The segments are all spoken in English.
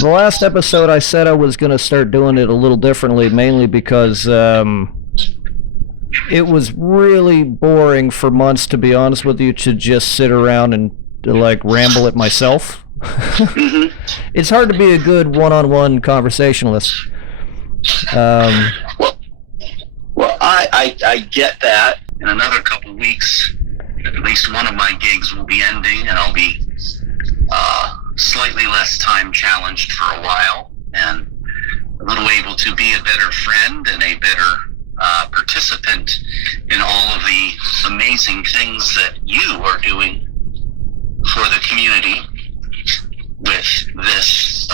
The last episode, I said I was going to start doing it a little differently, mainly because it was really boring for months, to be honest with you, to just sit around and like ramble at myself. Hmm. It's hard to be a good one-on-one conversationalist. Um, Well, well, I get that. In another couple weeks, at least one of my gigs will be ending, and I'll be slightly less time challenged for a while, and a little able to be a better friend and a better participant in all of the amazing things that you are doing for the community with this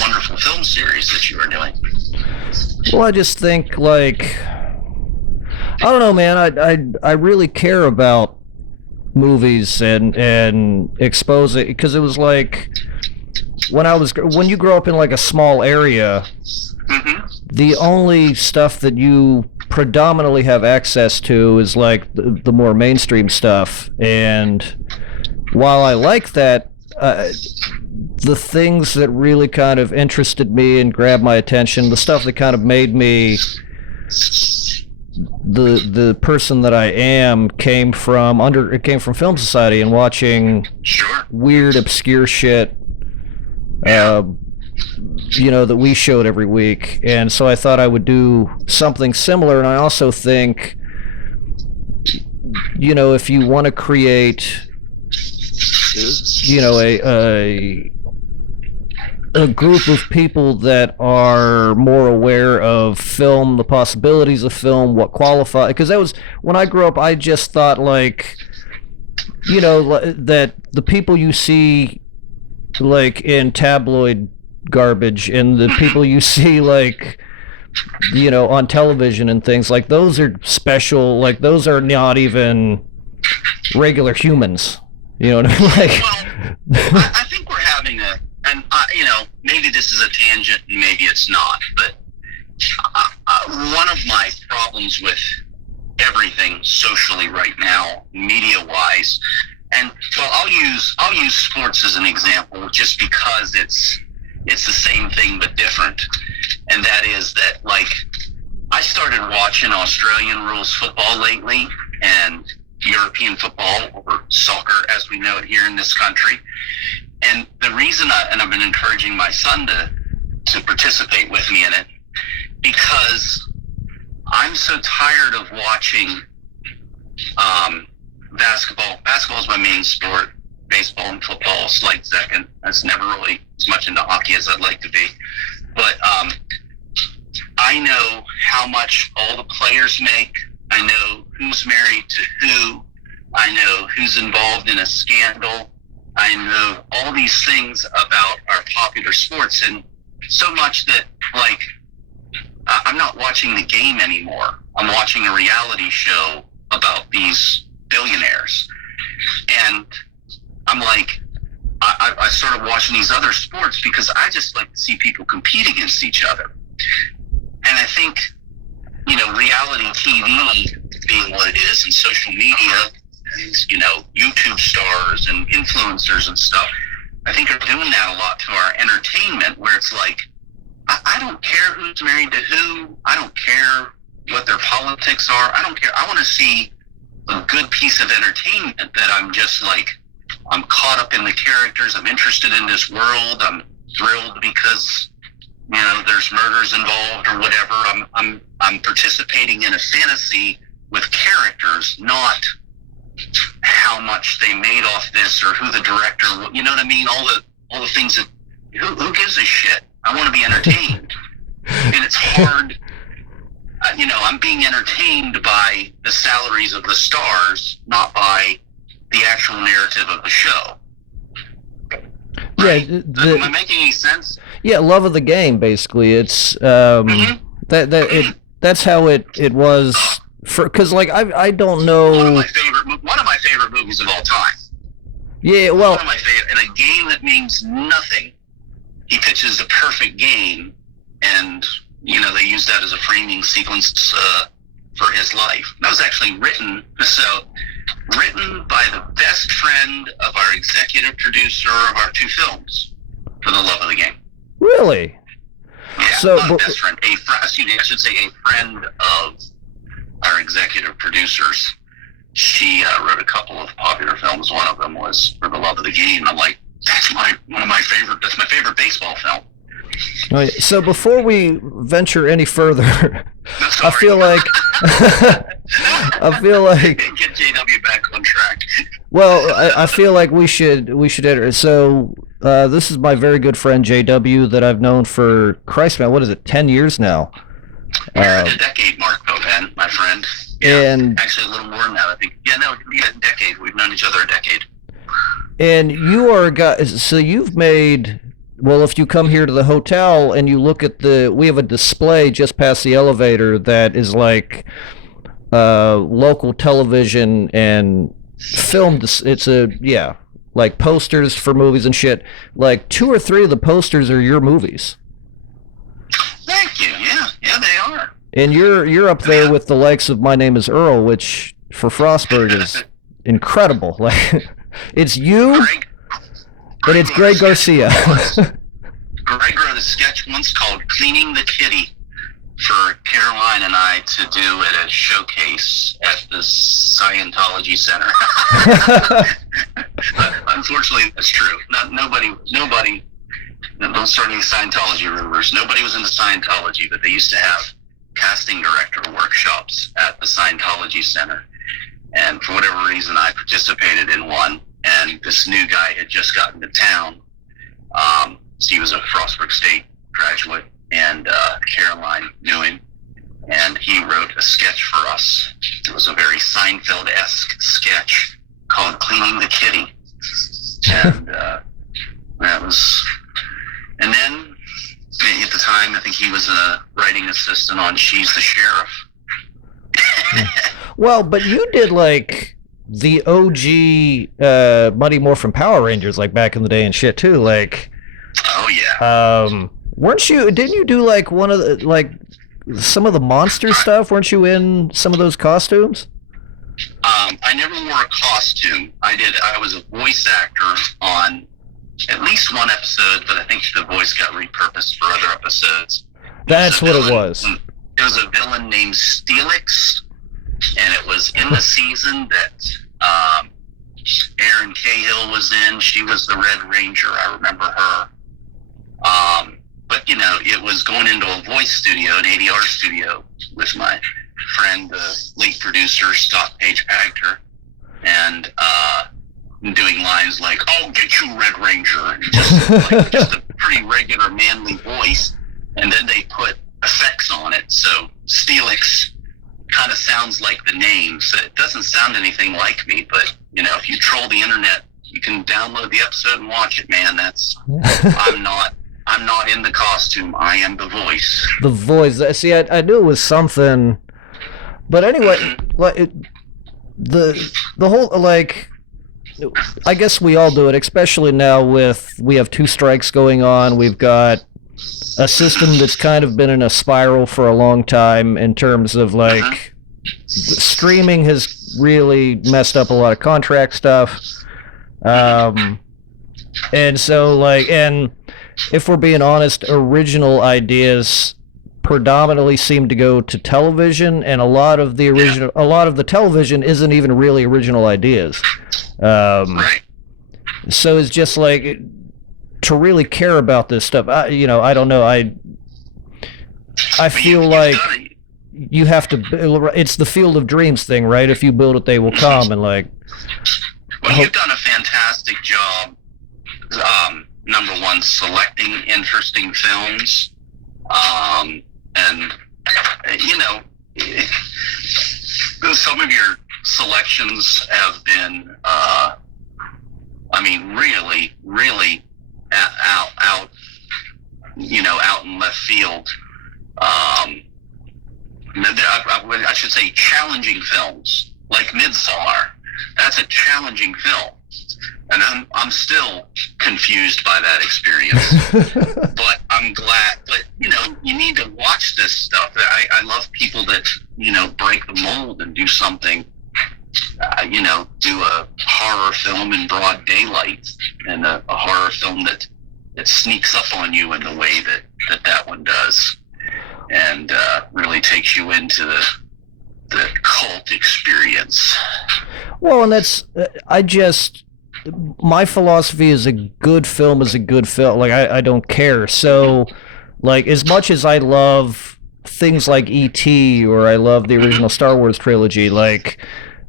wonderful film series that you are doing. well, I just think like I don't know, man. I really care about movies and expose it because it was like when you grow up in like a small area, Hmm. the only stuff that you predominantly have access to is like the more mainstream stuff. And while I like that, the things that really kind of interested me and grabbed my attention, the stuff that kind of made me the person that I am, it came from Film Society and watching Sure. weird, obscure shit, Yeah. uh, that we showed every week. And so I thought I would do something similar. And I also think, if you want to create, a group of people that are more aware of film, the possibilities of film, what qualify. Because that was when I grew up, I just thought like, that the people you see like in tabloid garbage and the people you see like on television and things like those are special, like those are not even regular humans, you know what I mean? I think we're having and maybe this is a tangent and maybe it's not, but one of my problems with everything socially right now, media-wise, and well, I'll use sports as an example, just because it's the same thing but different, and that is that like I started watching Australian rules football lately and European football, or soccer as we know it here in this country. And the reason I've been encouraging my son to participate with me in it, because I'm so tired of watching basketball. Basketball is my main sport. Baseball and football, slight second. That's never really as much into hockey as I'd like to be. But I know how much all the players make. I know who's married to who. I know who's involved in a scandal. I know all these things about our popular sports, and so much that, like, I'm not watching the game anymore. I'm watching a reality show about these billionaires. And I'm like, I started watching these other sports because I just like to see people compete against each other. And I think, reality TV being what it is, and social media, and, YouTube stars and influencers and stuff, I think are doing that a lot to our entertainment, where it's like, I don't care who's married to who. I don't care what their politics are. I don't care. I want to see a good piece of entertainment that I'm just like, I'm caught up in the characters. I'm interested in this world. I'm thrilled because, there's murders involved or whatever. I'm participating in a fantasy with characters, not how much they made off this or who the director, you know what I mean? All the things that, who gives a shit? I want to be entertained. And it's hard. I'm being entertained by the salaries of the stars, not by the actual narrative of the show. Right? Yeah, Am I making any sense? yeah, love of the game. Basically, it's Mhm. that's how it was for, because like I don't know. One of my favorite movies of all time. Yeah, well, One of my favorite, in a game that means nothing. He pitches the perfect game, and they use that as a framing sequence for his life. That was actually written by the best friend of our executive producer of our two films, For the Love of the Game. Really? Yeah, So, not a best friend. Excuse me, I should say a friend of our executive producers. She wrote a couple of popular films. One of them was For the Love of the Game. I'm like, that's my favorite baseball film. So before we venture any further, Sorry. I feel like get JW back on track. well, I feel like we should enter. So this is my very good friend JW that I've known for Christ, man, what is it, 10 years now? We're at the decade mark, though, Ben, my friend. Yeah, and actually a little more than that, I think. Yeah, no, a decade. We've known each other a decade. And you are a guy. So you've made. Well, if you come here to the hotel and you look at we have a display just past the elevator that is like local television and film. It's like posters for movies and shit. Like 2 or 3 of the posters are your movies. Thank you. Yeah, they are. And you're up there with the likes of My Name Is Earl, which for Frostburg is incredible. Like it's you. And it's Greg Garcia. Greg wrote a sketch once called Cleaning the Kitty for Caroline and I to do at a showcase at the Scientology Center. Unfortunately, that's true. Nobody, don't start any Scientology rumors. Nobody was into Scientology, but they used to have casting director workshops at the Scientology Center. And for whatever reason, I participated in one. And this new guy had just gotten to town. He was a Frostburg State graduate, and Caroline knew him. And he wrote a sketch for us. It was a very Seinfeld-esque sketch called Cleaning the Kitty. And that was... And then, at the time, I think he was a writing assistant on She's the Sheriff. Well, but you did, like... the OG Mighty Morphin Power Rangers, like back in the day and shit too. Like, oh yeah. Didn't you do like one of the some of the monster stuff? Weren't you in some of those costumes? I never wore a costume. I was a voice actor on at least one episode, but I think the voice got repurposed for other episodes. That's what it was. It was a villain named Steelix. And it was in the season that Erin Cahill was in. She was the Red Ranger. I remember her. But, it was going into a voice studio, an ADR studio, with my friend, the late producer, Scott Page Pagter, and doing lines like, "I'll get you, Red Ranger," and just a pretty regular manly voice. And then they put effects on it. So Steelix kind of sounds like the name, so it doesn't sound anything like me, but if you troll the internet, you can download the episode and watch it, man. I'm not in the costume, I am the voice. The voice. See, I knew it was something, but anyway, like the whole, like, I guess we all do it, especially now we have 2 strikes going on. We've got a system that's kind of been in a spiral for a long time in terms of like streaming has really messed up a lot of contract stuff. And so like, and if we're being honest, original ideas predominantly seem to go to television, and a lot of the television isn't even really original ideas. So it's just like, to really care about this stuff, I don't know. I feel like you have to. It's the Field of Dreams thing, right? If you build it, they will come. And like, well, you've done a fantastic job. Number one, selecting interesting films, and some of your selections have been, really, really. Out in left field. I should say challenging films, like Midsommar. That's a challenging film, and I'm still confused by that experience. But I'm glad. But you need to watch this stuff. I love people that break the mold and do something. Do a horror film in broad daylight, and a horror film that it sneaks up on you in the way that one does, and really takes you into the cult experience. Well, and that's my philosophy is a good film is a good film. Like I don't care. So, like as much as I love things like E.T. or I love the original Star Wars trilogy, like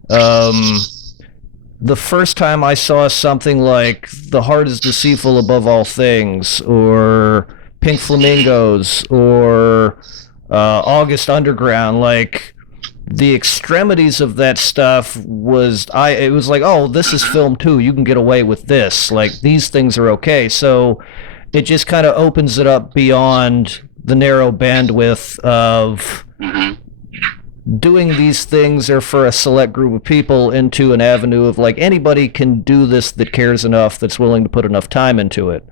the first time I saw something like The Heart is Deceitful Above All Things, or Pink Flamingos, or August Underground, like the extremities of that stuff was it was like, oh, this is film too. You can get away with this. Like these things are okay. So it just kind of opens it up beyond the narrow bandwidth of doing these things are for a select group of people into an avenue of like anybody can do this that cares enough, that's willing to put enough time into it.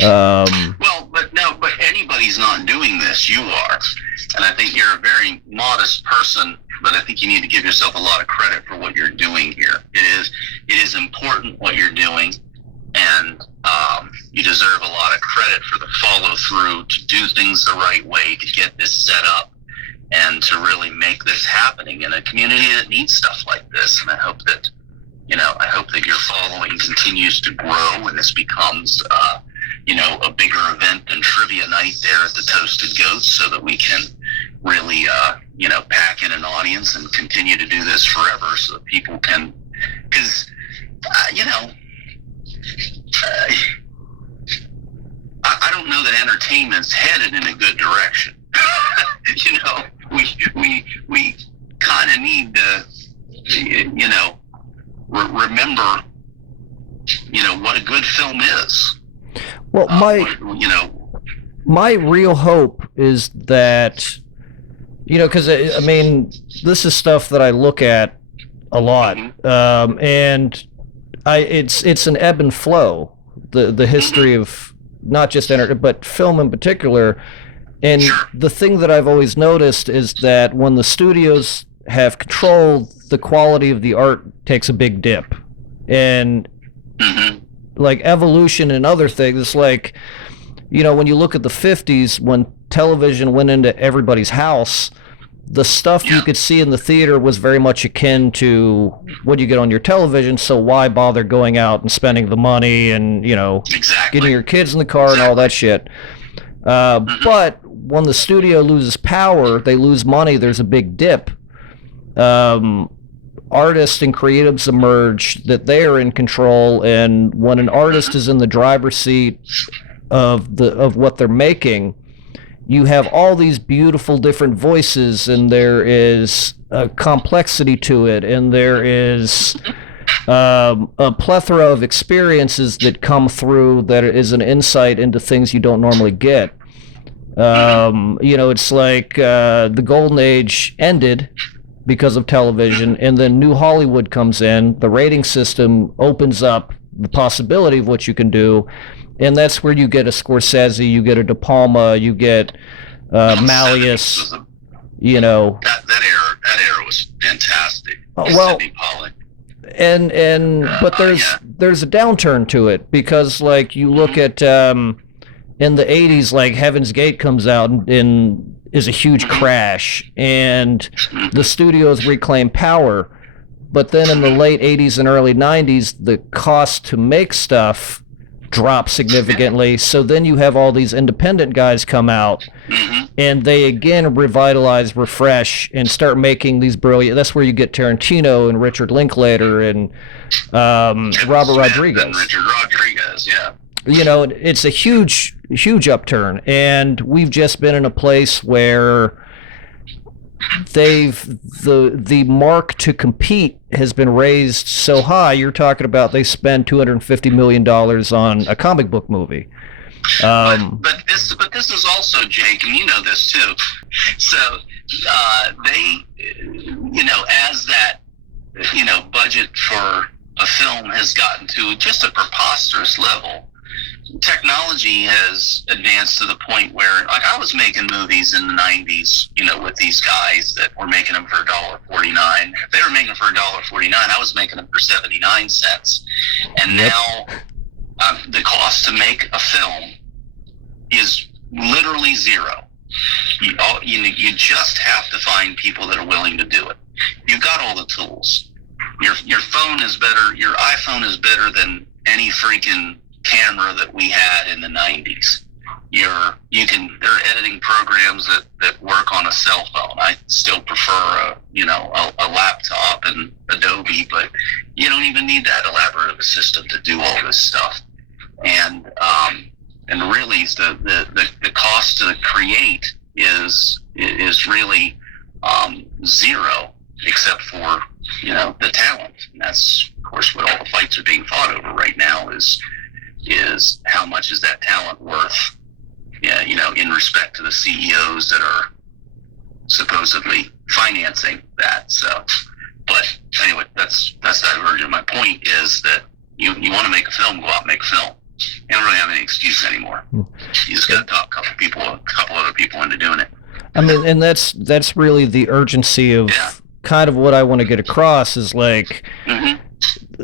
Well, but anybody's not doing this. You are, and I think you're a very modest person. But I think you need to give yourself a lot of credit for what you're doing here. It is important what you're doing, and you deserve a lot of credit for the follow through to do things the right way, to get this set up, and to really make this happening in a community that needs stuff like this. And I hope that your following continues to grow, and this becomes a bigger event than trivia night there at the Toasted Goats, so that we can really pack in an audience and continue to do this forever, so that people can, because I don't know that entertainment's headed in a good direction. We kind of need to remember what a good film is. Well, my real hope is that, because I mean, this is stuff that I look at a lot, and it's an ebb and flow, the history of not just but film in particular. And the thing that I've always noticed is that when the studios have control, the quality of the art takes a big dip. And like evolution and other things, like, when you look at the 50s, when television went into everybody's house, the stuff you could see in the theater was very much akin to what you get on your television. So why bother going out and spending the money and, getting your kids in the car and all that shit. But when the studio loses power, they lose money, there's a big dip. Artists and creatives emerge that they are in control, and when an artist is in the driver's seat of what they're making, you have all these beautiful different voices, and there is a complexity to it, and there is a plethora of experiences that come through that is an insight into things you don't normally get. It's like the golden age ended because of television, and then New Hollywood comes in. The rating system opens up the possibility of what you can do, and that's where you get a Scorsese, you get a De Palma, you get Malleus. That era was fantastic. Sidney Pollack. But there's a downturn to it, because like you look at in the 80s, like Heaven's Gate comes out and is a huge crash, and the studios reclaim power. But then in the late 80s and early 90s, the cost to make stuff drops significantly. So then you have all these independent guys come out, and they again revitalize, refresh, and start making these brilliant. That's where you get Tarantino and Richard Linklater and Robert Rodriguez. And Richard Rodriguez, yeah. It's a huge upturn, and we've just been in a place where the mark to compete has been raised so high. You're talking about they spend $250 million on a comic book movie. But this is also, Jake, and you know this too. So they, as that, budget for a film has gotten to just a preposterous level, technology has advanced to the point where, like, I was making movies in the 90s, with these guys that were making them for $1.49. If they were making them for $1.49, I was making them for 79 cents. And now The cost to make a film is literally zero. You just have to find people that are willing to do it. You've got all the tools. Your phone is better. Your iPhone is better than any freaking camera that we had in the 90s. There are editing programs that work on a cell phone. I still prefer a laptop and Adobe, but you don't even need that elaborate of a system to do all this stuff. And really the cost to create is really zero, except for the talent. And that's of course what all the fights are being fought over right now is how much is that talent worth, in respect to the CEOs that are supposedly financing that. So, but anyway, that's divergent. My point is that you want to make a film, go out and make a film. You don't really have any excuse anymore. You just got to talk a couple other people into doing it. I mean, and that's really the urgency of kind of what I want to get across is like,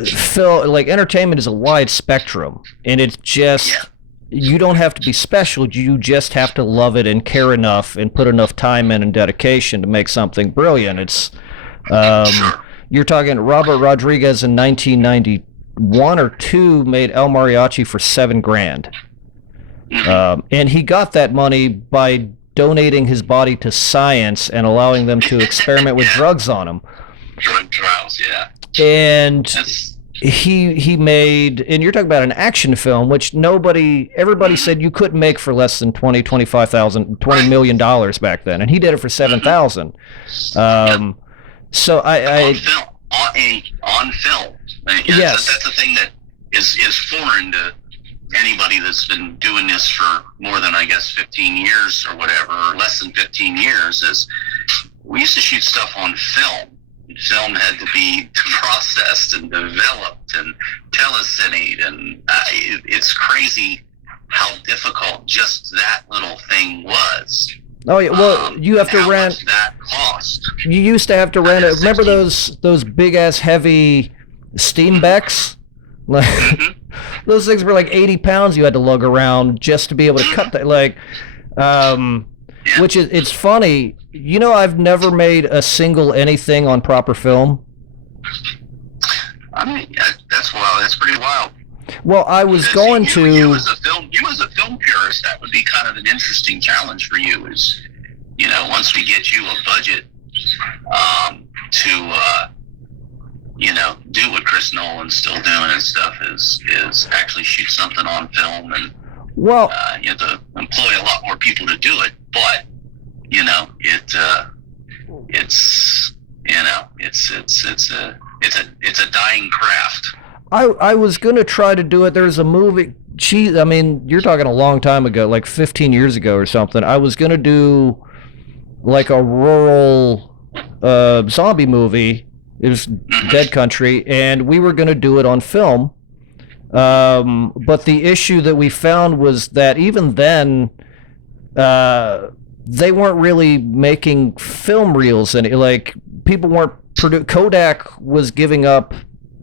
Phil, like entertainment is a wide spectrum, and it's just you don't have to be special. You just have to love it and care enough and put enough time in and dedication to make something brilliant. It's you're talking Robert Rodriguez in 1991 or 2 made El Mariachi for $7,000, and he got that money by donating his body to science and allowing them to experiment with drugs on him. Drug trials, And he made, and you're talking about an action film, which everybody said you couldn't make for less than $20 million back then, and he did it for $7,000. So on film. Yes. That's the thing that is foreign to anybody that's been doing this for more than, I guess, 15 years or whatever, or less than 15 years, is we used to shoot stuff on film. Film had to be processed and developed and telecine, and it's crazy how difficult just that little thing was. Oh yeah, well, you have to rent. That cost. You used to have to rent it. Remember those big ass heavy Steenbecks? Like those things were like 80 pounds. You had to lug around just to be able to cut that. Like, which is it's funny. I've never made a single anything on proper film. I mean, that's wild. That's pretty wild. Well, I was going to. You as a film purist, that would be kind of an interesting challenge for you. Is once we get you a budget to do what Chris Nolan's still doing and stuff, is actually shoot something on film, and you have to employ a lot more people to do it, but it's a dying craft. I was gonna try to do it. There's a movie. You're talking a long time ago, like 15 years ago or something. I was gonna do like a rural zombie movie. It was Dead Country, and we were gonna do it on film. But the issue that we found was that even then, they weren't really making film reels, and like people weren't Kodak was giving up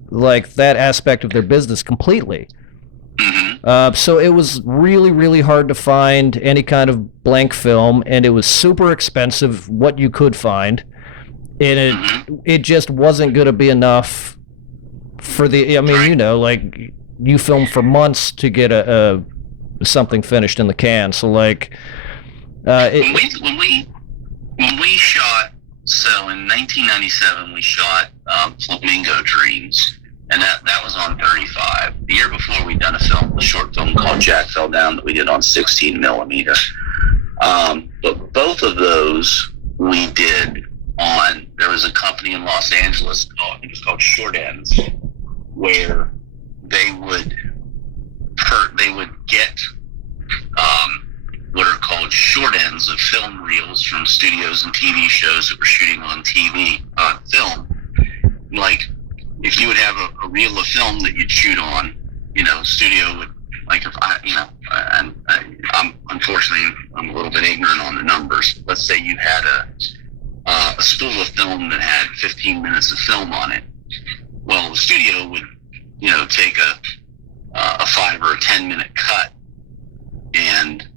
like that aspect of their business completely. So it was really, really hard to find any kind of blank film, and it was super expensive what you could find, and it just wasn't going to be enough for the. I mean, like you film for months to get a something finished in the can. So like, when we shot, so in 1997 we shot Flamingo Dreams, and that was on 35. The year before we'd done a short film called Jack Fell Down that we did on 16 millimeter. But both of those we did on. There was a company in Los Angeles I think it's called Short Ends, where they would get what are called short ends of film reels from studios and TV shows that were shooting on TV film. Like if you would have a reel of film that you'd shoot on, studio would, like if I'm unfortunately I'm a little bit ignorant on the numbers. Let's say you had a spool of film that had 15 minutes of film on it. Well, the studio would take a 5 or a 10-minute cut and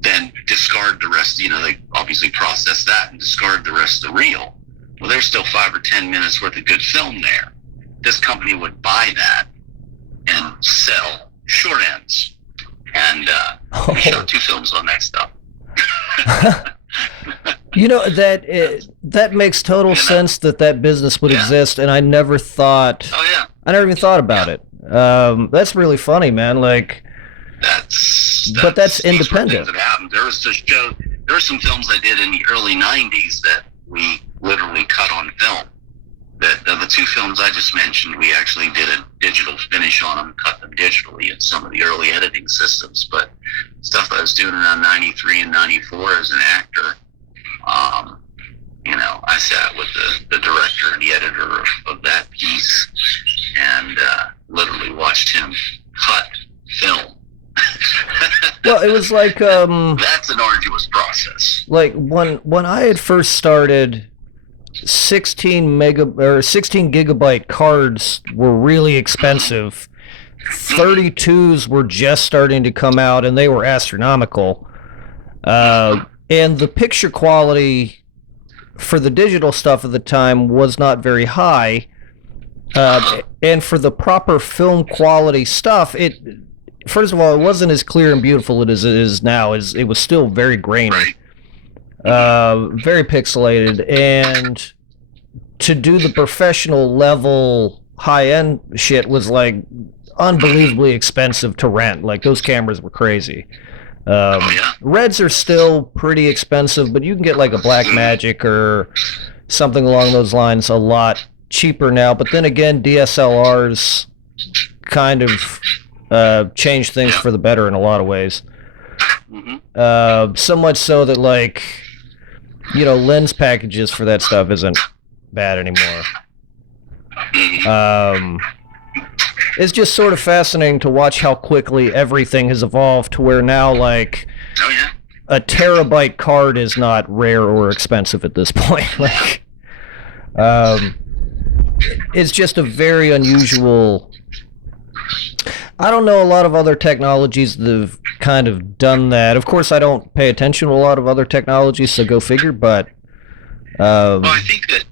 then discard the rest. They obviously process that and discard the rest of the reel. Well, there's still 5 or 10 minutes worth of good film there. This company would buy that and sell short ends. And we shot 2 films on that stuff. That makes total sense that business would exist, and I never thought. Oh yeah. I never even thought about it. That's really funny, man. Like, but that's independent. That happened. There were some films I did in the early '90s that we literally cut on film. The 2 films I just mentioned, we actually did a digital finish on them, cut them digitally in some of the early editing systems. But stuff I was doing around '93 and '94 as an actor, I sat with the director and the editor of that piece and literally watched him cut film. Well, it was like that's an arduous process. Like when I had first started, 16 gigabyte cards were really expensive. 32s were just starting to come out, and they were astronomical. And the picture quality for the digital stuff at the time was not very high. And for the proper film quality stuff, first of all, it wasn't as clear and beautiful as it is now. It was still very grainy, very pixelated, and to do the professional level high-end shit was like unbelievably expensive to rent. Like, those cameras were crazy. Reds are still pretty expensive, but you can get like a Blackmagic or something along those lines a lot cheaper now. But then again, DSLRs kind of changed things for the better in a lot of ways. So much so that, like, lens packages for that stuff isn't bad anymore. It's just sort of fascinating to watch how quickly everything has evolved to where now, like, a terabyte card is not rare or expensive at this point. Like, it's just a very unusual. I don't know a lot of other technologies that have kind of done that. Of course, I don't pay attention to a lot of other technologies, so go figure. But well, I think that.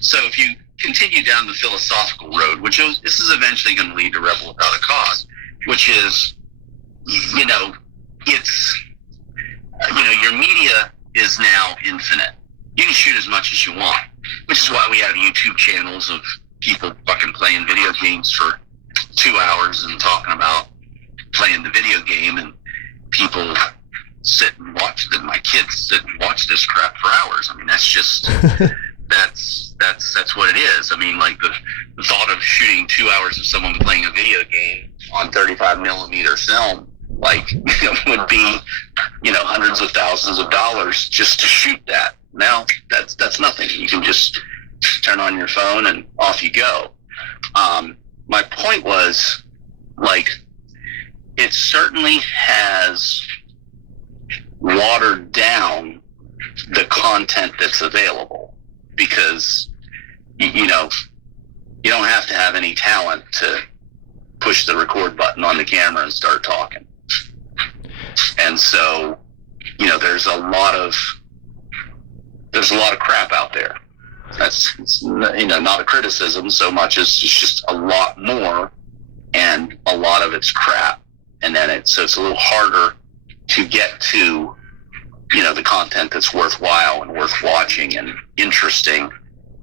So if you continue down the philosophical road, this is eventually going to lead to Rebel Without a Cause, which is, it's, your media is now infinite. You can shoot as much as you want, which is why we have YouTube channels of people fucking playing video games for 2 hours and talking about playing the video game, and people sit and watch them. My kids sit and watch this crap for hours. I mean, that's just... That's what it is. I mean, like the thought of shooting 2 hours of someone playing a video game on 35 millimeter film, like, would be, hundreds of thousands of dollars just to shoot that. Now that's nothing. You can just turn on your phone and off you go. My point was, like, it certainly has watered down the content that's available. Because, you don't have to have any talent to push the record button on the camera and start talking. And so, there's a lot of crap out there. It's not a criticism so much as it's just a lot more, and a lot of it's crap. And then so it's a little harder to get to, the content that's worthwhile and worth watching and interesting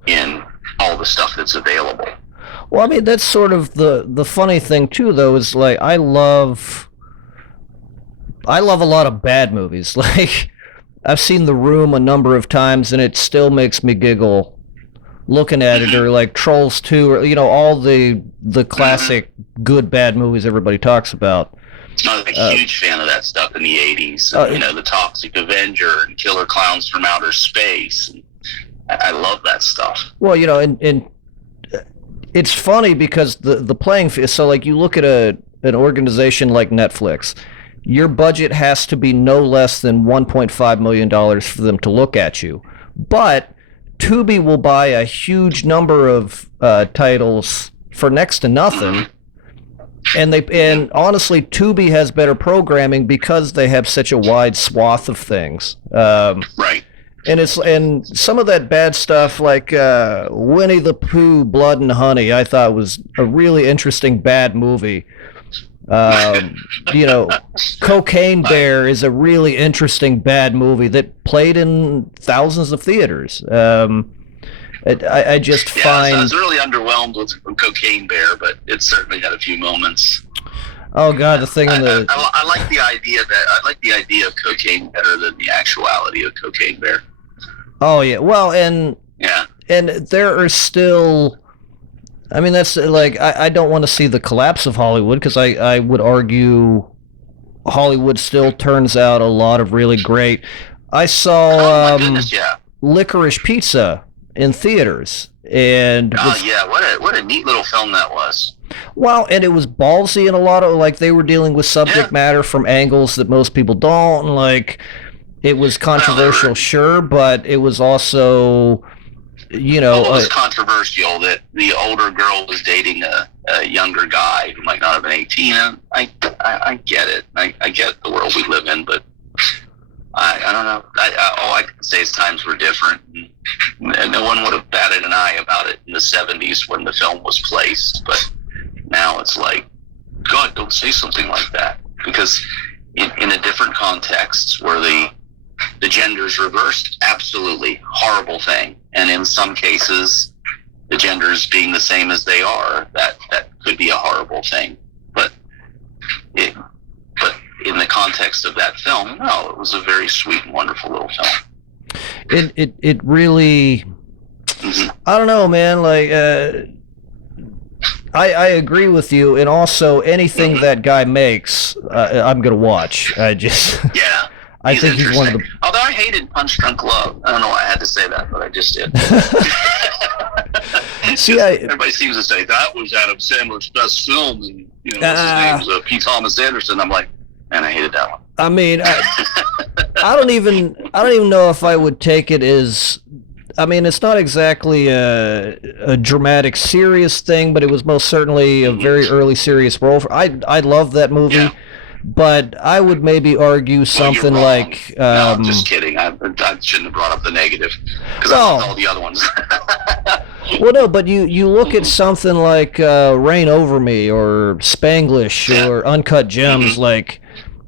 in all the stuff that's available. Well, I mean, that's sort of the funny thing too, though, is like I love a lot of bad movies. Like, I've seen The Room a number of times, and it still makes me giggle looking at it. Or like Trolls 2, or all the classic good bad movies everybody talks about. I'm a huge fan of that stuff in the 80s. The Toxic Avenger and Killer Clowns from Outer Space. And I love that stuff. Well, and it's funny because the playing field. So, like, you look at an organization like Netflix, your budget has to be no less than $1.5 million for them to look at you. But Tubi will buy a huge number of titles for next to nothing. and honestly, Tubi has better programming because they have such a wide swath of things. Right. And some of that bad stuff, like Winnie the Pooh, Blood and Honey, I thought was a really interesting bad movie. Cocaine Bear is a really interesting bad movie that played in thousands of theaters. I just find I was really underwhelmed with Cocaine Bear, but it certainly had a few moments. Oh God, the thing in the I like the idea of cocaine better than the actuality of Cocaine Bear. Oh yeah, well, and there are still. I mean, that's like I don't want to see the collapse of Hollywood because I would argue Hollywood still turns out a lot of really great. I saw Licorice Pizza in theaters, and what a neat little film that was. Well, and it was ballsy in a lot of, like, they were dealing with subject matter from angles that most people don't, and like it was controversial, sure, but it was also, it was controversial that the older girl was dating a younger guy who might not have been 18. And I get it. I get the world we live in, but I don't know. All I can say is times were different, and no one would have batted an eye about it in the 70s when the film was placed. But now it's like, God, don't say something like that, because in a different context where the gender's reversed, absolutely horrible thing. And in some cases, the genders being the same as they are, that could be a horrible thing. But in the context of that film, no, it was a very sweet and wonderful little film. It really, I don't know, man. Like, I agree with you, and also anything that guy makes, I'm gonna watch. I think he's one of the. Although I hated Punch Drunk Love, I don't know why I had to say that, but I just did. Everybody seems to say that was Adam Sandler's best film, and what's his name was P. Thomas Anderson. I'm like, man, I hated that one. I mean, I don't even know if I would take it as. I mean, it's not exactly a dramatic, serious thing, but it was most certainly a very early serious role. I love that movie. Yeah. But I would maybe argue something like. No, I'm just kidding. I shouldn't have brought up the negative, because I love all the other ones. Well, no, but you look at something like Reign Over Me or Spanglish or Uncut Gems, like.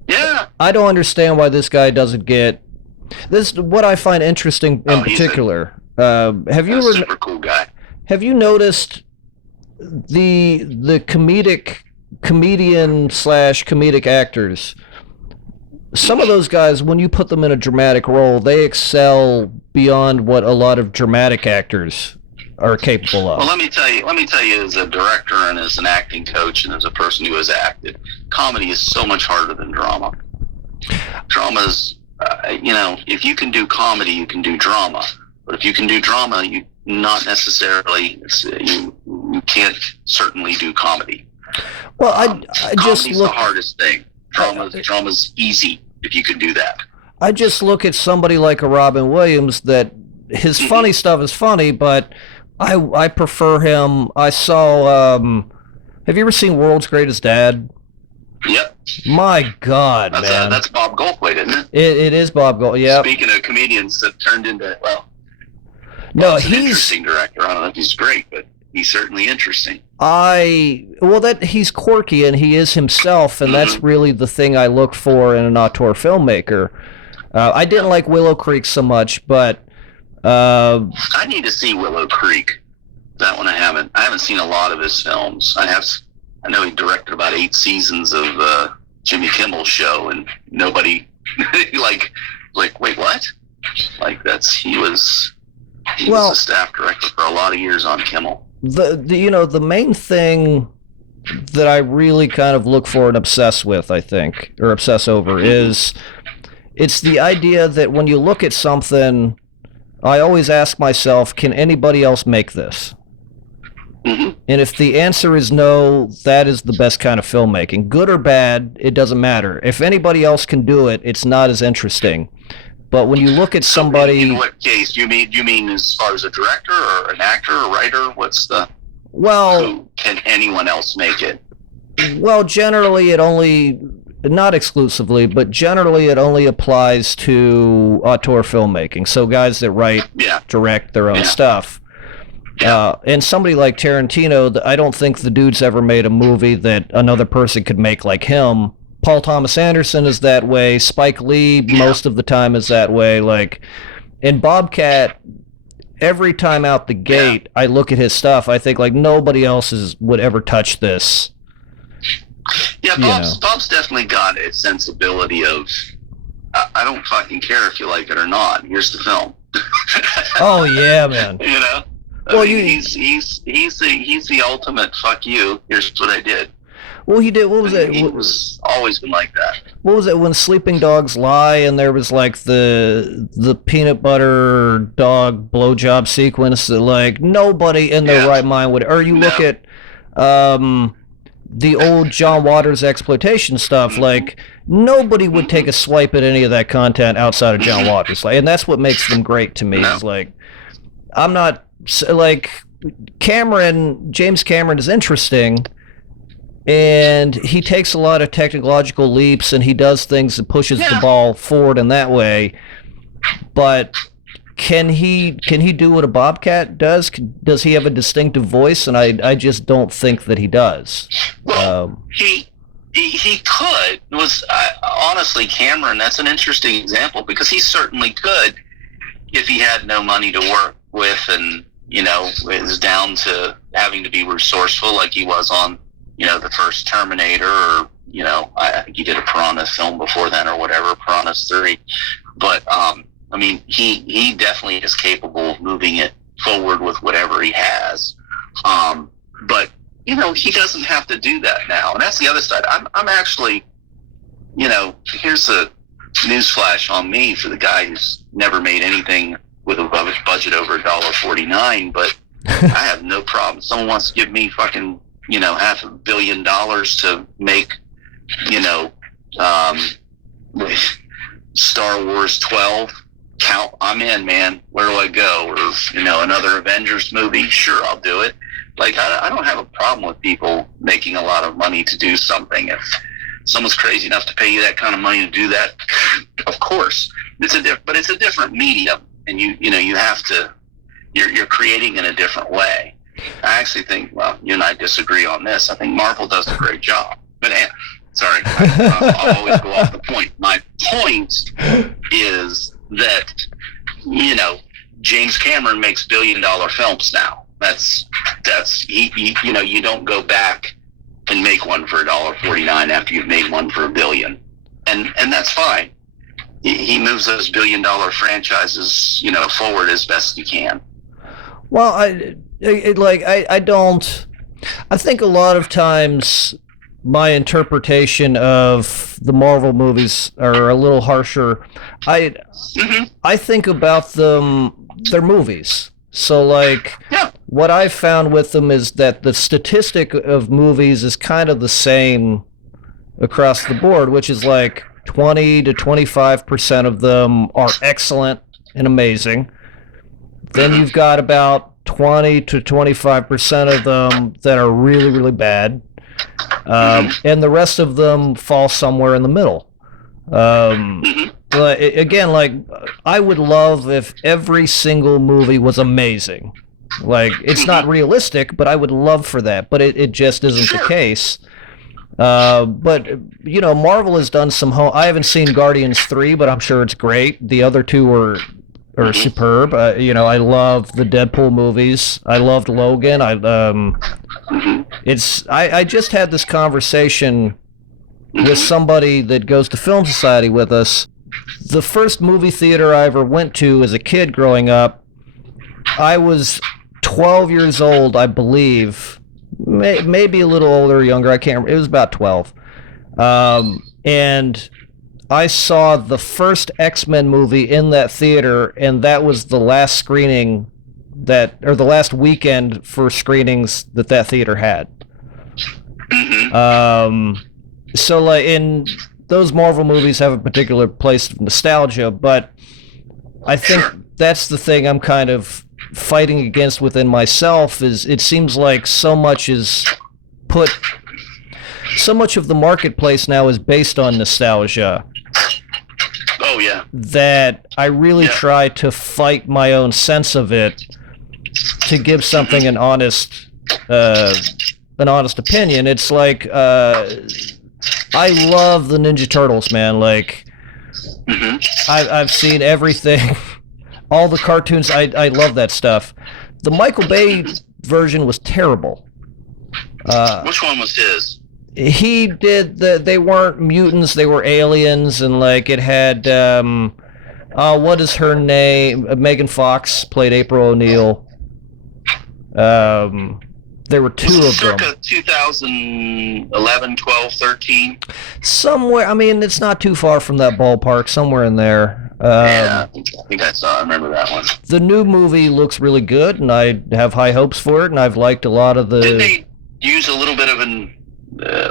Yeah. I don't understand why this guy doesn't get. This is what I find interesting in particular. Have you? Super cool guy. Have you noticed the comedian/comedic actors? Some of those guys, when you put them in a dramatic role, they excel beyond what a lot of dramatic actors are capable of. Well, let me tell you, as a director and as an acting coach and as a person who has acted, comedy is so much harder than drama. Drama's, if you can do comedy, you can do drama. But if you can do drama, you not necessarily, you can't certainly do comedy. Well, I just comedy's the hardest thing. Drama's easy if you can do that. I just look at somebody like a Robin Williams that his funny stuff is funny, but I prefer him. I saw. Have you ever seen World's Greatest Dad? Yep. My God, man. That's Bob Goldthwait, isn't it? It is Bob Goldthwait. Yeah. Speaking of comedians that turned into he's an interesting director. I don't know if he's great, but he's certainly interesting. He's quirky and he is himself, and that's really the thing I look for in an auteur filmmaker. I didn't like Willow Creek so much, but I need to see Willow Creek. That one I haven't seen a lot of his films. I know he directed about 8 seasons of Jimmy Kimmel's show, and nobody like wait, what? Like he was a staff director for a lot of years on Kimmel. The main thing that I really kind of look for and obsess with, I think, or obsess over, is it's the idea that when you look at something, I always ask myself, can anybody else make this? And if the answer is no, that is the best kind of filmmaking. Good or bad, it doesn't matter. If anybody else can do it, it's not as interesting. But when you look at somebody... In what case? You mean as far as a director or an actor or writer? What's the... Well... Can anyone else make it? Well, generally it only, not exclusively, but generally it only applies to auteur filmmaking. So guys that write, Yeah. direct their own Yeah. stuff. And somebody like Tarantino, I don't think the dude's ever made a movie that another person could make like him. Paul Thomas Anderson is that way. Spike Lee most of the time is that way. Like, in Bobcat, every time out the gate, I look at his stuff, I think like nobody else would ever touch this. Yeah, Bob's definitely got a sensibility of, I don't fucking care if you like it or not. Here's the film. Oh yeah, man. You know. Well, he's the ultimate fuck you. Here's what I did. Well, he did. What was it? He was always been like that. What was it when Sleeping Dogs Lie and there was like the peanut butter dog blowjob sequence that like nobody in their right mind would. Or you look at the old John Waters exploitation stuff. Like nobody would take a swipe at any of that content outside of John Waters. Like, and that's what makes them great to me. Is like I'm not like James Cameron is interesting. And he takes a lot of technological leaps, and he does things that pushes the ball forward in that way. But can he do what a Bobcat does? Does he have a distinctive voice? And I just don't think that he does. Well, he could. Honestly, Cameron, that's an interesting example because he certainly could if he had no money to work with, and is down to having to be resourceful like he was on. The first Terminator, or, I think he did a Piranha film before then or whatever, Piranhas 3. But, he definitely is capable of moving it forward with whatever he has. But, he doesn't have to do that now. And that's the other side. I'm actually, here's a newsflash on me for the guy who's never made anything with a budget over $1.49, but I have no problem. Someone wants to give me fucking $500 million to make, Star Wars 12. I'm in, man. Where do I go? Or, another Avengers movie. Sure, I'll do it. Like, I don't have a problem with people making a lot of money to do something. If someone's crazy enough to pay you that kind of money to do that, of course. But it's a different medium, and you have to. You're creating in a different way. I actually think, well, you and I disagree on this. I think Marvel does a great job. But, sorry, I'll always go off the point. My point is that, James Cameron makes billion-dollar films now. You don't go back and make one for $1.49 after you've made one for $1 billion. And that's fine. He moves those billion-dollar franchises, forward as best he can. Well, I think a lot of times my interpretation of the Marvel movies are a little harsher. I think about they're movies. So like what I've found with them is that the statistic of movies is kind of the same across the board, which is like 20 to 25% of them are excellent and amazing. Then you've got about 20 to 25% of them that are really, really bad. And the rest of them fall somewhere in the middle. But again, like, I would love if every single movie was amazing. Like, it's not realistic, but I would love for that. But it just isn't the case. But, Marvel has done some I haven't seen Guardians 3, but I'm sure it's great. The other two are superb. I love the Deadpool movies. I loved Logan. I just had this conversation with somebody that goes to Film Society with us. The first movie theater I ever went to as a kid growing up, I was 12 years old, I believe. Maybe a little older or younger. I can't remember. It was about 12. And I saw the first X-Men movie in that theater, and that was the last screening the last weekend for screenings that theater had. So like, in those Marvel movies have a particular place of nostalgia, but I think that's the thing I'm kind of fighting against within myself. Is it seems like so much is put so much of the marketplace now is based on nostalgia. Oh yeah. That I really try to fight my own sense of it to give something an honest opinion. It's like I love the Ninja Turtles, man. Like I've seen everything, all the cartoons. I love that stuff. The Michael Bay version was terrible. Which one was his? He did they weren't mutants, they were aliens, and like it had what is her name? Megan Fox played April O'Neil. There were two of them. Circa 2011, 12, 13. Somewhere, I mean, it's not too far from that ballpark, somewhere in there. Yeah, I think I remember that one. The new movie looks really good, and I have high hopes for it, and I've liked a lot of the... Didn't they use a little bit of an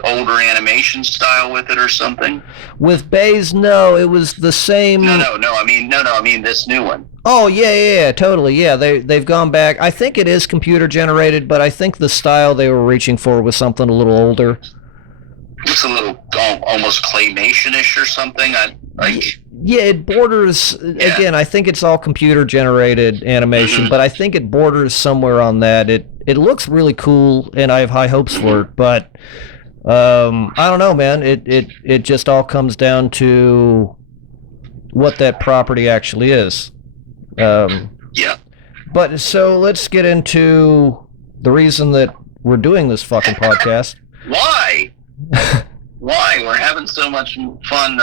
older animation style with it or something? With Bay's, no, it was the same... No, I mean this new one. Oh, yeah, totally, yeah. They've gone back. I think it is computer generated, but I think the style they were reaching for was something a little older. Looks a little almost claymation-ish or something. Yeah, it borders, again, I think it's all computer generated animation, but I think it borders somewhere on that. It looks really cool, and I have high hopes for it, but I don't know, man. It just all comes down to what that property actually is. Yeah. But so let's get into the reason that we're doing this fucking podcast. Why? Why? We're having so much fun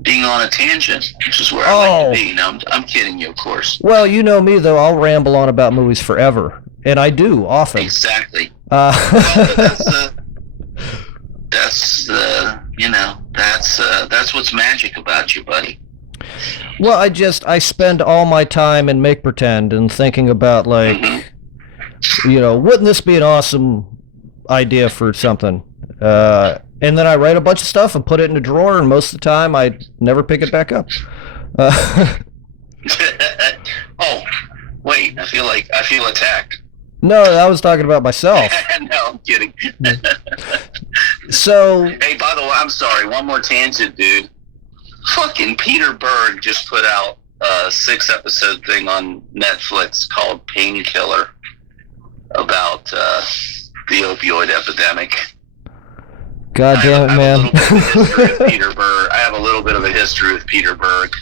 being on a tangent, which is where I like to be. No, I'm kidding you, of course. Well, you know me, though. I'll ramble on about movies forever, and I do often. Exactly. That's what's magic about you, buddy. Well, I spend all my time in make pretend and thinking about like, wouldn't this be an awesome idea for something? And then I write a bunch of stuff and put it in a drawer, and most of the time I never pick it back up. Oh, wait! I feel attacked. No, I was talking about myself. No, I'm kidding. So, hey, by the way, I'm sorry. One more tangent, dude. Fucking Peter Berg just put out a 6-episode thing on Netflix called Painkiller about the opioid epidemic. God damn it, man. I have a little bit of a history with Peter Berg,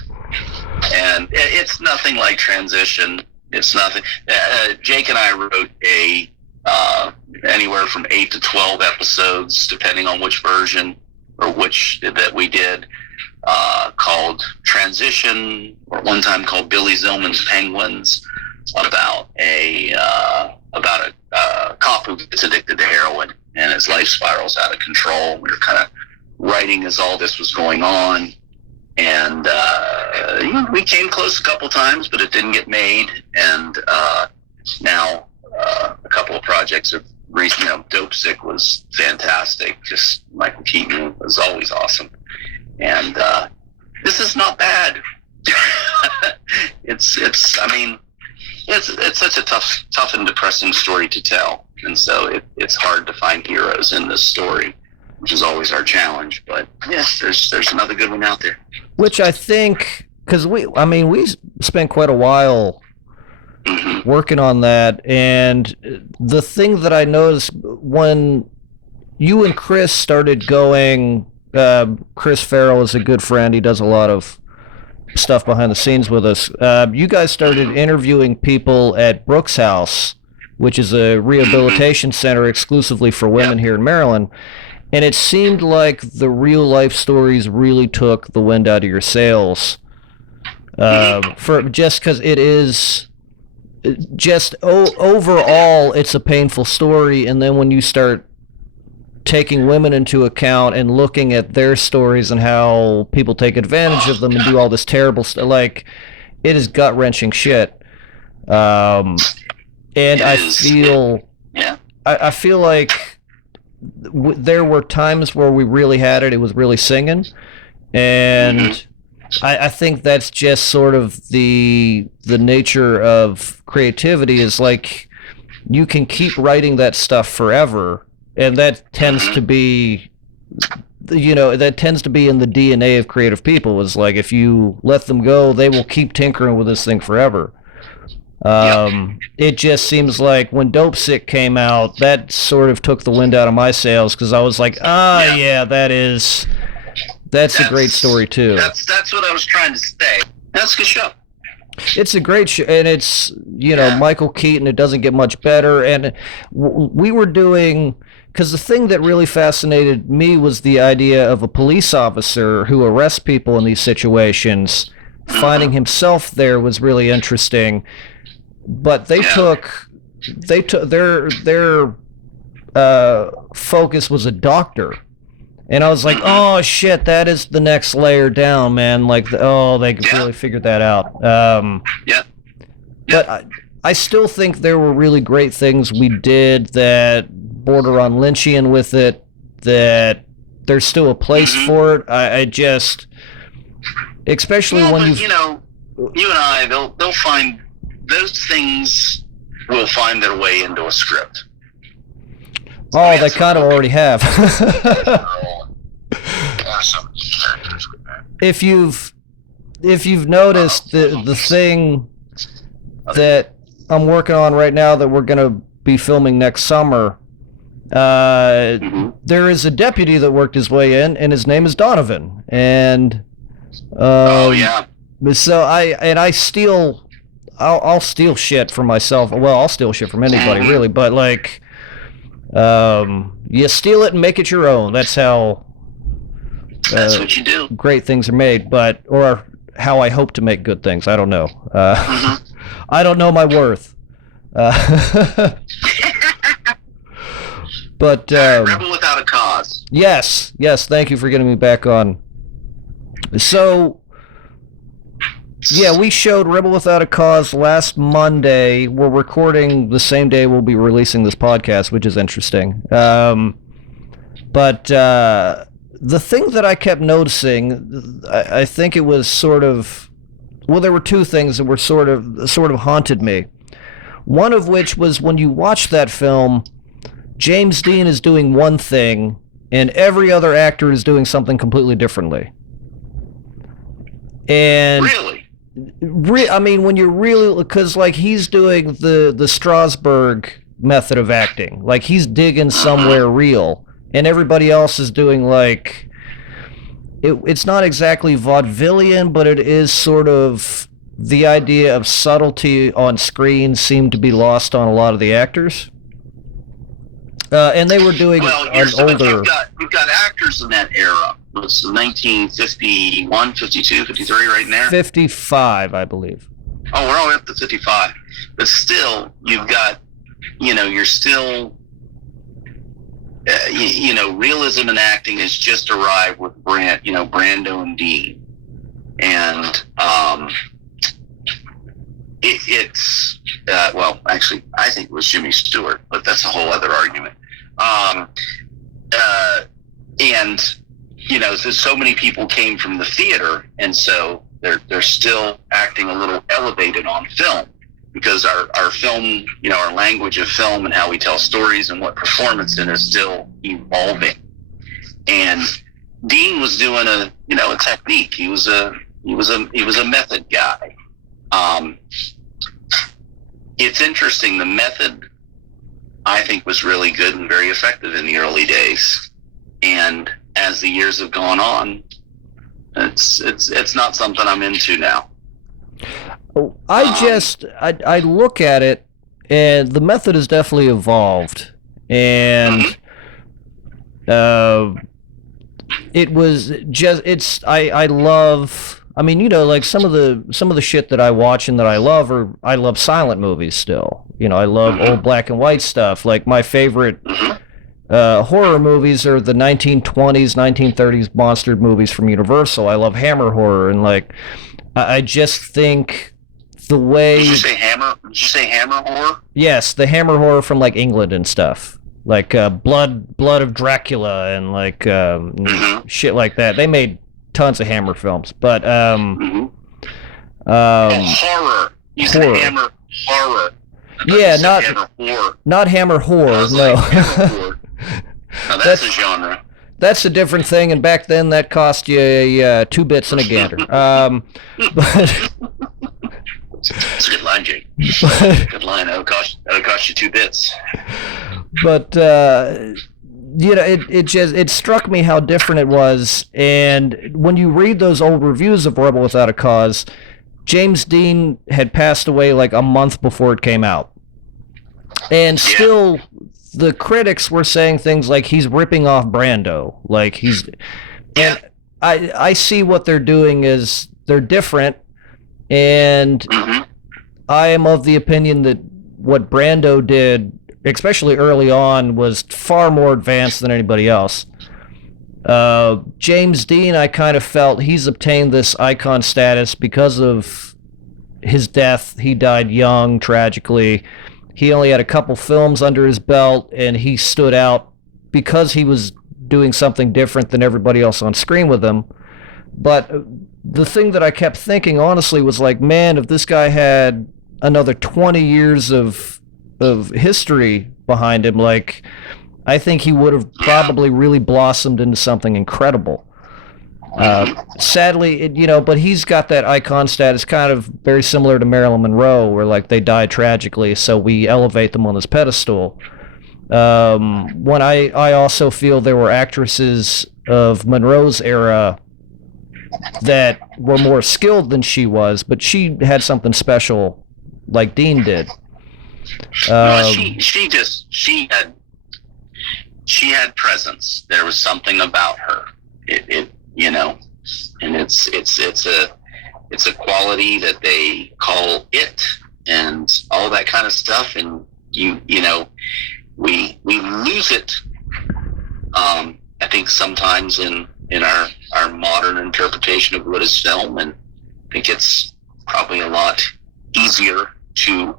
and it's nothing like Transition. It's nothing. Jake and I wrote anywhere from 8 to 12 episodes, depending on which version or which that we did, called Transition, or one time called Billy Zillman's Penguins, about a cop who gets addicted to heroin and his life spirals out of control. We were kind of writing as all this was going on, and we came close a couple times, but it didn't get made. And now a couple of projects are recent. Dope Sick was fantastic. Just Michael Keaton was always awesome, and this is not bad. It's such a tough and depressing story to tell, and so it's hard to find heroes in this story, which is always our challenge. But yes, there's another good one out there. Which I think, because we spent quite a while working on that, and the thing that I noticed when you and Chris started going, Chris Farrell is a good friend. He does a lot of stuff behind the scenes with us. You guys started interviewing people at Brooks House, which is a rehabilitation center exclusively for women here in Maryland. And it seemed like the real life stories really took the wind out of your sails. Just because it is just overall, it's a painful story. And then when you start taking women into account and looking at their stories and how people take advantage of them and do all this terrible stuff, like, it is gut-wrenching shit. And I feel like there were times where we really had it. It was really singing. And I think that's just sort of the nature of creativity, is like, you can keep writing that stuff forever, and that tends to be, that tends to be in the DNA of creative people. Is like, if you let them go, they will keep tinkering with this thing forever. It just seems like when Dope Sick came out, that sort of took the wind out of my sails, because I was like, that's a great story too. That's what I was trying to say. That's a good show. It's a great show, and it's, Michael Keaton. It doesn't get much better. And we were doing, because the thing that really fascinated me was the idea of a police officer who arrests people in these situations. Finding himself there was really interesting. But they took their focus was a doctor. And I was like, oh, shit, that is the next layer down, man. Like, they really figured that out. But I still think there were really great things we did that border on Lynchian with it, that there's still a place for it. I just, especially when you and I, they'll find, those things will find their way into a script. Oh, they kind of already have. If you've noticed, the thing that I'm working on right now that we're going to be filming next summer, there is a deputy that worked his way in, and his name is Donovan. And so I'll steal shit from myself. Well, I'll steal shit from anybody, really, but like, you steal it and make it your own. That's how that's what you do. Great things are made, or how I hope to make good things. I don't know. I don't know my worth. But Rebel Without a Cause. Yes. Thank you for getting me back on. So, yeah, we showed Rebel Without a Cause last Monday. We're recording the same day we'll be releasing this podcast, which is interesting. But the thing that I kept noticing, I think it was sort of, well, there were two things that were sort of haunted me. One of which was, when you watch that film, James Dean is doing one thing, and every other actor is doing something completely differently. And really? I mean, when you're really, because like he's doing the Strasberg method of acting, like he's digging somewhere real, and everybody else is doing like, it's not exactly vaudevillian, but it is sort of, the idea of subtlety on screen seemed to be lost on a lot of the actors. And they were doing an older... You've got actors in that era. It's 1951, 52, 53 right in there? 55, I believe. Oh, we're all up to 55. But still, you've got, you're still... realism in acting has just arrived with Brando and Dean. And it's actually, I think it was Jimmy Stewart, but that's a whole other argument. So many people came from the theater, and so they're still acting a little elevated on film, because our film, our language of film and how we tell stories and what performance in is still evolving. And Dean was doing a technique. He was a method guy. It's interesting. The method, I think, was really good and very effective in the early days. And as the years have gone on, it's not something I'm into now. I look at it, and the method has definitely evolved, and it was just, I love, I mean, like some of the shit that I watch and that I love silent movies still. I love old black and white stuff. Like my favorite horror movies are the 1920s, 1930s monster movies from Universal. I love Hammer horror, and like I just think the way... Did you say Hammer horror? Yes, the Hammer horror from like England and stuff. Like Blood of Dracula and like shit like that. They made tons of Hammer films, but horror. You said Hammer horror. Yeah, Hammer horror. Not Hammer horror. No. Like Hammer horror. Now that's a genre. That's a different thing, and back then that cost you 2 bits and a gander. But That's a good line, Jake. Good line. That'll cost you 2 bits. But it struck me how different it was, and when you read those old reviews of Rebel Without a Cause, James Dean had passed away like a month before it came out, and still the critics were saying things like he's ripping off Brando, like he's. And I see what they're doing is they're different, and I am of the opinion that what Brando did, especially early on, was far more advanced than anybody else. James Dean, I kind of felt he's obtained this icon status because of his death. He died young, tragically. He only had a couple films under his belt, and he stood out because he was doing something different than everybody else on screen with him. But the thing that I kept thinking, honestly, was like, man, if this guy had another 20 years of history behind him, like, I think he would have probably really blossomed into something incredible. Sadly, but he's got that icon status, kind of very similar to Marilyn Monroe, where like they died tragically, so we elevate them on this pedestal. When I also feel there were actresses of Monroe's era that were more skilled than she was, but she had something special, like Dean did. She had presence. There was something about her. And it's a quality that they call it, and all that kind of stuff. And we lose it. I think sometimes in our modern interpretation of what is film, and I think it's probably a lot easier to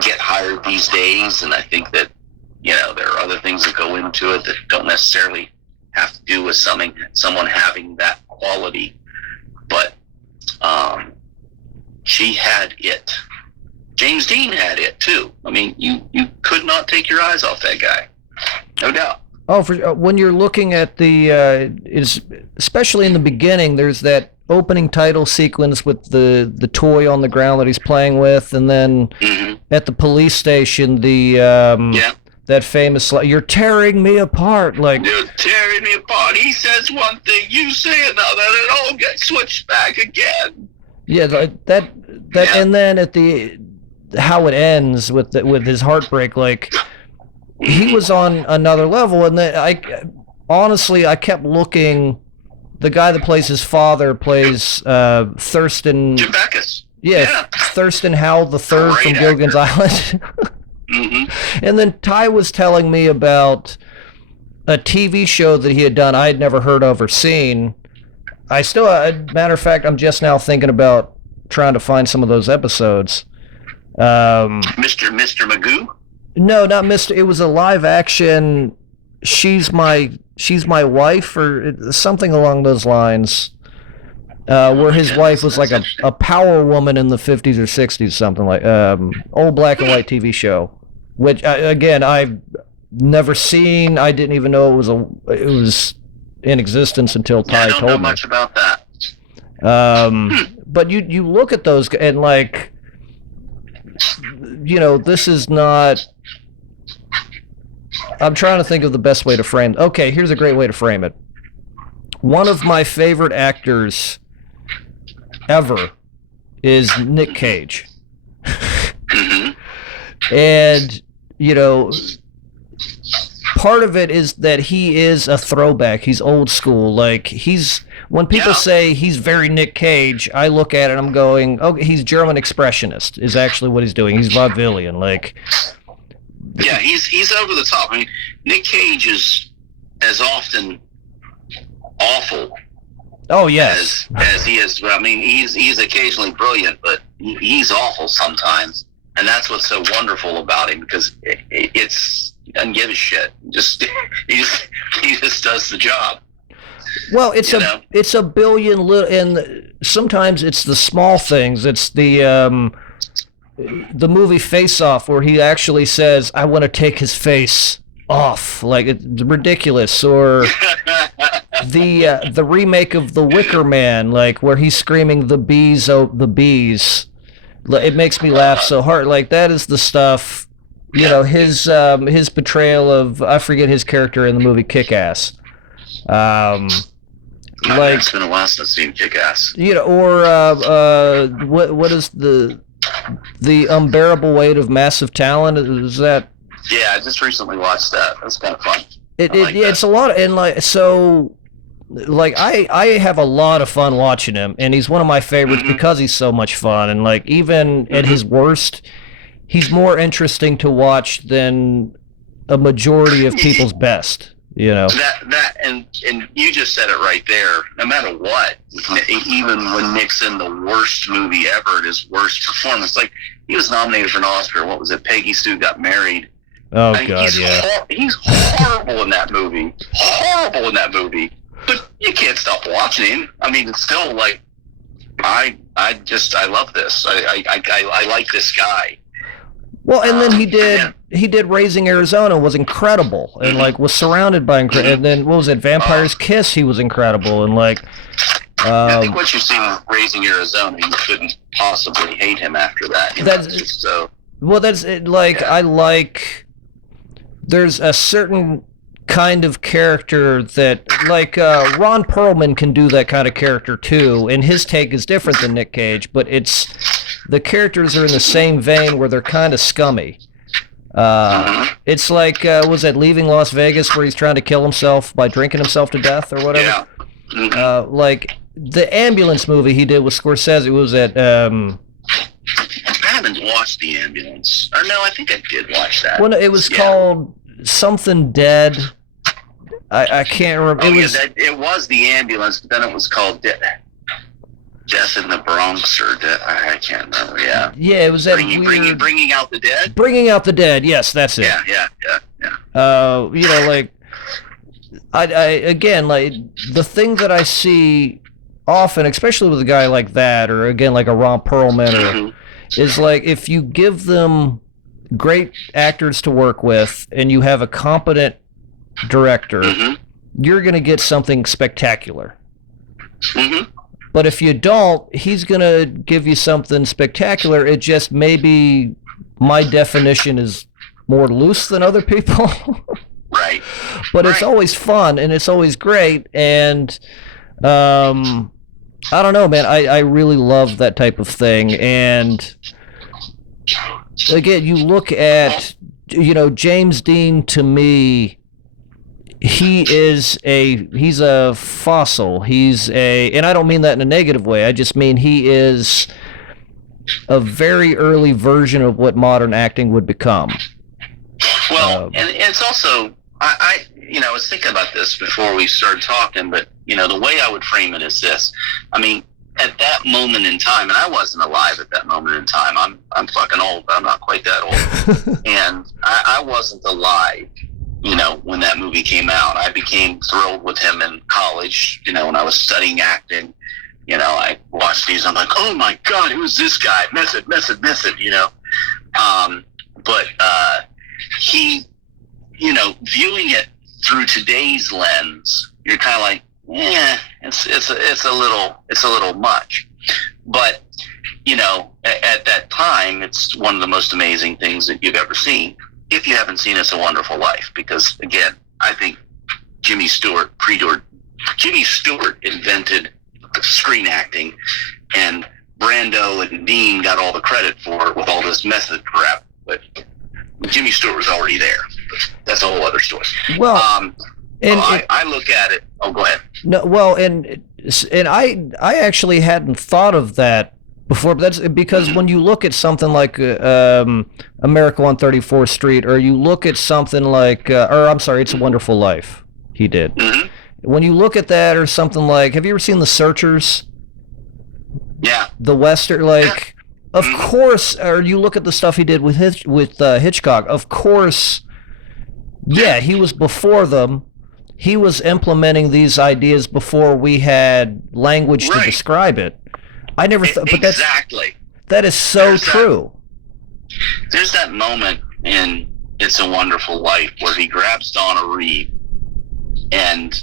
get hired these days. And I think that there are other things that go into it that don't necessarily have to do with someone having that quality, but she had it. James Dean had it too. I mean, you could not take your eyes off that guy, no doubt. Oh, when you're looking at especially in the beginning, there's that opening title sequence with the toy on the ground that he's playing with, and then at the police station, that famous "You're tearing me apart," like you're tearing me apart. He says one thing, you say another, and it all gets switched back again. Yeah, that, and then at how it ends with his heartbreak, like he was on another level. And then I kept looking. The guy that plays his father plays Thurston. Jim Backus. Yeah, Thurston Howell III from Gilligan's Island. And then Ty was telling me about a TV show that he had done I had never heard of or seen. Matter of fact, I'm just now thinking about trying to find some of those episodes. Mr. Magoo? No, not Mr. It was a live action. She's my wife, or something along those lines. Where his wife was like a power woman in the 50s or 60s, something like old black and white TV show, which again I've never seen. I didn't even know it was in existence until Ty told me. I don't know much about that. But you look at those and like, this is not. I'm trying to think of the best way to frame. Okay, here's a great way to frame it. One of my favorite actors ever is Nick Cage. And part of it is that he is a throwback. He's old school. Like when people say he's very Nick Cage, I look at it and I'm going, okay, he's German expressionist is actually what he's doing. He's vaudevillian. Like, yeah, he's over the top. I mean, Nick Cage is as often awful. Oh yes, as he is. I mean, he's occasionally brilliant, but he's awful sometimes, and that's what's so wonderful about him, because he doesn't give a shit. He just does the job. Well, it's a billion little, and sometimes it's the small things. It's the movie Face Off, where he actually says, "I want to take his face off, like it's ridiculous. Or the remake of The Wicker Man, like where he's screaming the bees, oh the bees. It makes me laugh so hard. Like that is the stuff, you know, his portrayal of, I forget his character in the movie Kick-Ass. Like it's been a while since I've seen Kick-Ass. You know, or what is the unbearable weight of massive talent? Is that? Yeah, I just recently watched that. That's kind of fun. It's a lot, and like so. Like I have a lot of fun watching him, and he's one of my favorites because he's so much fun, and like even at his worst, he's more interesting to watch than a majority of people's best. You know and you just said it right there. No matter what, even when Nick's in the worst movie ever, his worst performance, like he was nominated for an Oscar. What was it? Peggy Sue Got Married. Oh God, yeah. He's horrible in that movie. Horrible in that movie. But you can't stop watching him. I mean, it's still like, I love this. I like this guy. Well, and then he did Raising Arizona, was incredible, and like was surrounded by and then what was it, Vampire's Kiss? He was incredible, and like. I think once you've seen Raising Arizona, you couldn't possibly hate him after that. That's just so. Well, that's it. Like I like. There's a certain kind of character that, like, Ron Perlman can do that kind of character too, and his take is different than Nick Cage, but it's the characters are in the same vein where they're kind of scummy. It's like, was that Leaving Las Vegas where he's trying to kill himself by drinking himself to death or whatever? Yeah. Like the ambulance movie he did with Scorsese, was at I haven't watched The Ambulance. Or no, I think I did watch that. Well, it was called something Dead. I can't remember. It was The Ambulance, but then it was called Death in the Bronx, or I can't remember. Yeah. Yeah, it was that Bringing Out the Dead. Bringing Out the Dead. Yes, that's it. Yeah. You know, like I again, like the thing that I see often, especially with a guy like that, or again like a Ron Perlman, is like if you give them great actors to work with and you have a competent director, you're going to get something spectacular. But if you don't, he's going to give you something spectacular. It just maybe my definition is more loose than other people. Right. But it's always fun and it's always great. And I don't know, man. I really love that type of thing. And again, you look at, you know, James Dean, to me, he's a fossil. And I don't mean that in a negative way. I just mean he is a very early version of what modern acting would become. Well, and it's also, I was thinking about this before we started talking, but, you know, the way I would frame it is this. I mean, at that moment in time, and I wasn't alive at that moment in time. I'm fucking old, but I'm not quite that old. And I wasn't alive, you know, when that movie came out. I became thrilled with him in college, you know, when I was studying acting. You know, I watched these, I'm like, oh my God, who's this guy? Method, you know. But he, you know, viewing it through today's lens, you're kind of like, yeah, it's a little much. But, you know, at that time, it's one of the most amazing things that you've ever seen. If you haven't seen It's a Wonderful Life, because again, I think Jimmy Stewart invented screen acting, and Brando and Dean got all the credit for it with all this method crap. But Jimmy Stewart was already there. That's a whole other story. Well, I look at it. Oh, go ahead. No, well, and I actually hadn't thought of that before, but that's because when you look at something like America on 34th Street, or you look at something like, It's a Wonderful Life, he did. When you look at that, or something like, have you ever seen The Searchers? Yeah. The Western, like, of course, or you look at the stuff he did with Hitchcock, of course, yeah, he was before them. He was implementing these ideas before we had language to describe it. I never thought, but exactly. That is so true. There's that moment in It's a Wonderful Life, where he grabs Donna Reed, and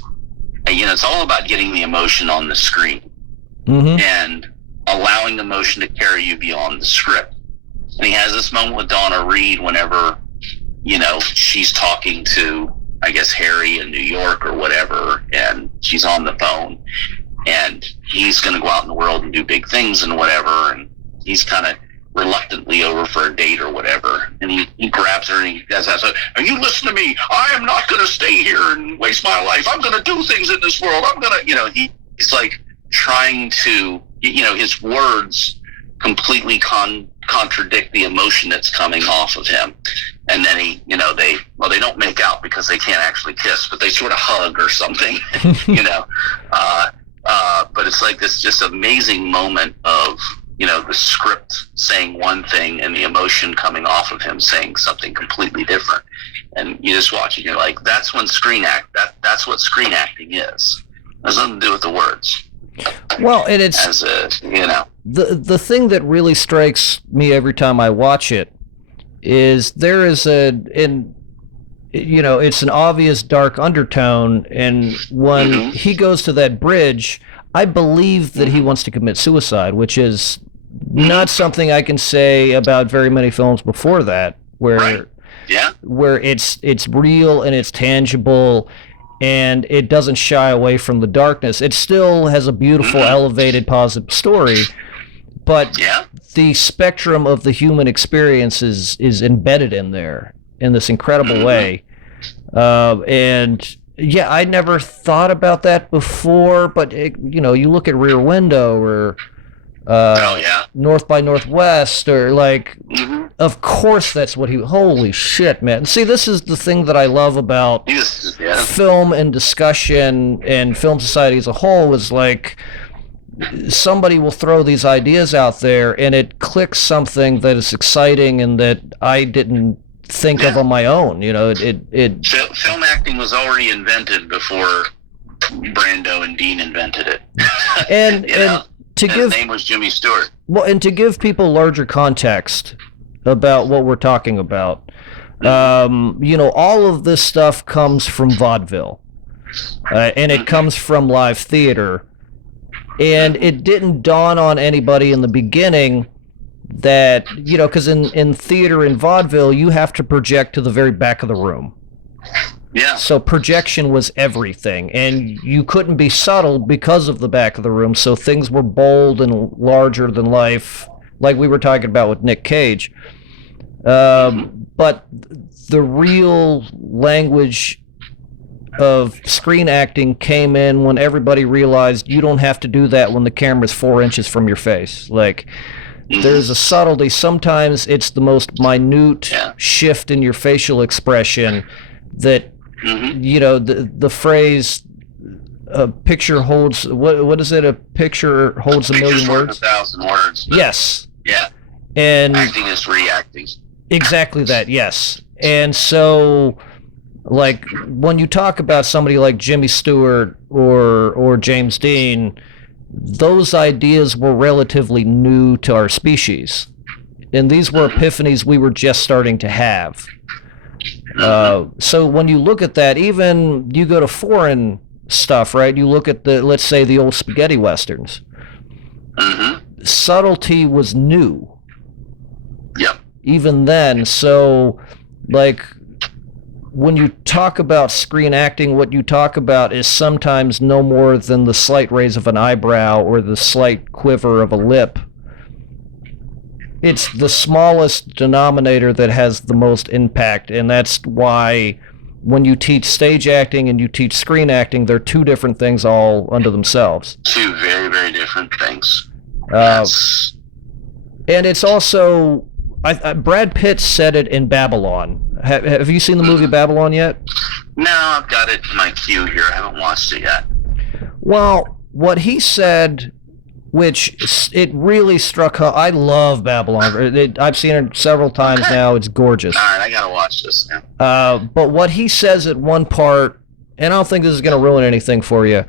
it's all about getting the emotion on the screen and allowing emotion to carry you beyond the script. And he has this moment with Donna Reed whenever, she's talking to, I guess, Harry in New York or whatever, and she's on the phone, and he's going to go out in the world and do big things and whatever, and he's kind of reluctantly over for a date or whatever, and he grabs her and he does that. So, "Are you listening to me? I am not going to stay here and waste my life. I'm going to do things in this world. I'm going to," he's like trying to, his words completely contradict the emotion that's coming off of him. And then they don't make out because they can't actually kiss, but they sort of hug or something, but it's like this just amazing moment of, the script saying one thing and the emotion coming off of him saying something completely different. And you just watch it, you're like, that's what screen acting is. It has nothing to do with the words. Well, and it's the thing that really strikes me every time I watch it is there is it's an obvious dark undertone, and when he goes to that bridge, I believe that he wants to commit suicide, which is not something I can say about very many films before that, where it's real and it's tangible, and it doesn't shy away from the darkness. It still has a beautiful, elevated, positive story, but the spectrum of the human experience is embedded in there in this incredible way. And I never thought about that before, but you look at Rear Window or North by Northwest, or like, of course that's what holy shit, man. See, this is the thing that I love about film and discussion and film society as a whole, is like, somebody will throw these ideas out there and it clicks something that is exciting and that I didn't think of on my own. Film acting was already invented before Brando and Dean invented it. And his name was Jimmy Stewart. Well, and to give people larger context about what we're talking about, all of this stuff comes from vaudeville, and it comes from live theater, and it didn't dawn on anybody in the beginning that, because in theater and vaudeville, you have to project to the very back of the room. Yeah. So projection was everything, and you couldn't be subtle because of the back of the room, so things were bold and larger than life, like we were talking about with Nick Cage. But the real language of screen acting came in when everybody realized you don't have to do that when the camera's 4 inches from your face. Like, there's a subtlety. Sometimes it's the most minute shift in your facial expression that, the phrase, a picture holds, what is it? A picture holds a million words? 1,000 words. Yes. Yeah. And acting is reacting. Exactly that, yes. And so, like, when you talk about somebody like Jimmy Stewart or James Dean, those ideas were relatively new to our species. And these were epiphanies we were just starting to have. So when you look at that, even you go to foreign stuff, right? You look at let's say the old spaghetti westerns. Subtlety was new. Yep. Even then, so like when you talk about screen acting, what you talk about is sometimes no more than the slight raise of an eyebrow or the slight quiver of a lip. It's the smallest denominator that has the most impact, and that's why when you teach stage acting and you teach screen acting, they're two different things all unto themselves. Two very, very different things. And it's also, Brad Pitt said it in Babylon. Have you seen the movie Babylon yet? No, I've got it in my queue here. I haven't watched it yet. Well, what he said, which it really struck home. I love Babylon. I've seen it several times now. It's gorgeous. All right, I got to watch this now. But what he says at one part, and I don't think this is going to ruin anything for you.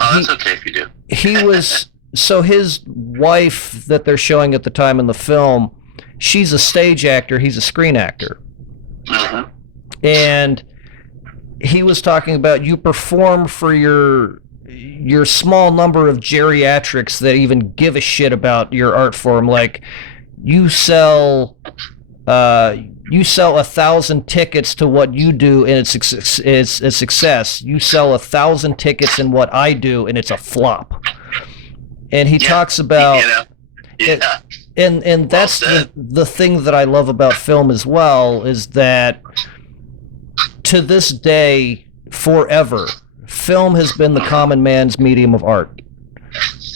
Oh, that's okay if you do. He was, so his wife that they're showing at the time in the film, she's a stage actor, he's a screen actor. Uh-huh. And he was talking about you perform for your small number of geriatrics that even give a shit about your art form. Like you sell 1,000 tickets to what you do and it's a success. You sell 1,000 tickets in what I do and it's a flop. And he talks about and that's the thing that I love about film as well, is that to this day, forever, film has been the common man's medium of art.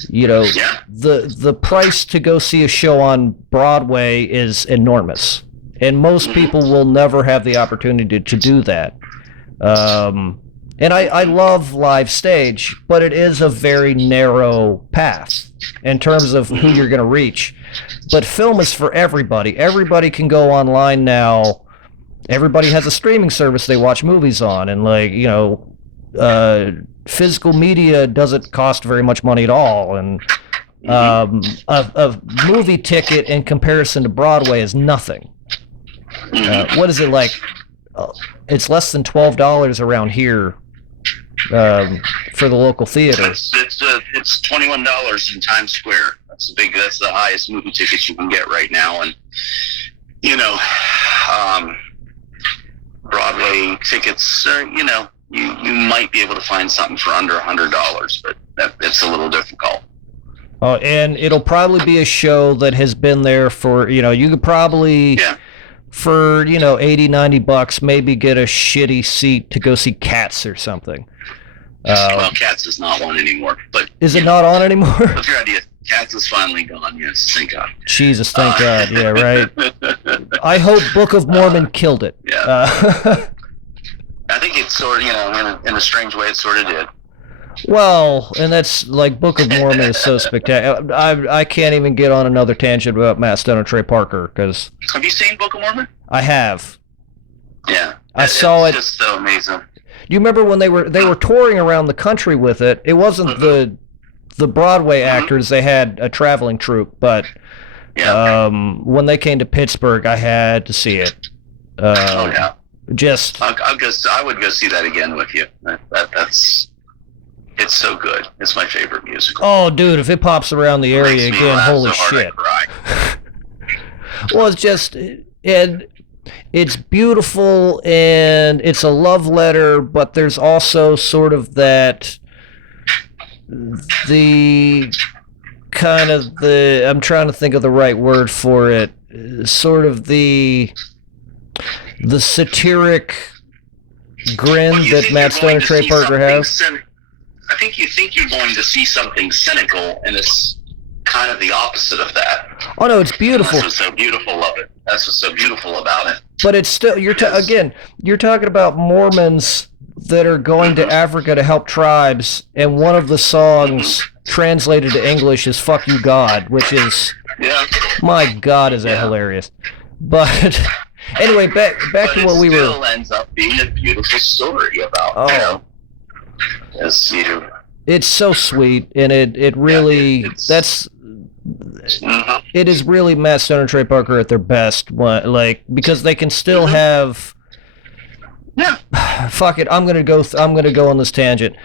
You know, the price to go see a show on Broadway is enormous, and most people will never have the opportunity to do that. And I love live stage, but it is a very narrow path in terms of who you're going to reach. But film is for everybody. Everybody can go online now. Everybody has a streaming service they watch movies on, and like, you know, physical media doesn't cost very much money at all, and a movie ticket in comparison to Broadway is nothing. What is it like? It's less than $12 around here for the local theater. It's $21 in Times Square. That's the highest movie tickets you can get right now, and you know, Broadway tickets are, you know, you might be able to find something for under $100, but it's a little difficult. Oh, and it'll probably be a show that has been there for, you know, you could probably for, you know, $80-$90 maybe get a shitty seat to go see Cats or something. Well, Cats is not on anymore, but is it not on anymore? What's your idea? Cats is finally gone. Yes, thank God. Jesus, thank God. Yeah, right. I hope Book of Mormon killed it. Yeah. I think it's sort of, you know, in a strange way, it sort of did. Well, and that's like Book of Mormon is so spectacular. I can't even get on another tangent about Matt Stone and Trey Parker because. Have you seen Book of Mormon? I have. Yeah, I saw it. It's just so amazing. You remember when they were touring around the country with it? It wasn't the Broadway actors. They had a traveling troupe, but when they came to Pittsburgh, I had to see it. Just I would go see that again with you. It's so good. It's my favorite musical. Oh, dude, if it pops around the area again, holy shit. Well, it's just it's beautiful and it's a love letter, but there's also sort of that the kind of the I'm trying to think of the right word for it, sort of the satiric grin that Matt Stone and Trey Parker have. I think you think you're going to see something cynical, and it's kind of the opposite of that. Oh no, it's beautiful. That's what's so beautiful of it. That's what's so beautiful about it. But it's still you're talking about Mormons that are going to Africa to help tribes, and one of the songs translated to English is "Fuck You God," which is my God, is that hilarious. But anyway, back to what we were. It still ends up being a beautiful story about. You know, it's so sweet, and it really it is really Matt Stone and Trey Parker at their best, like because they can still have. Fuck it, I'm gonna go on this tangent.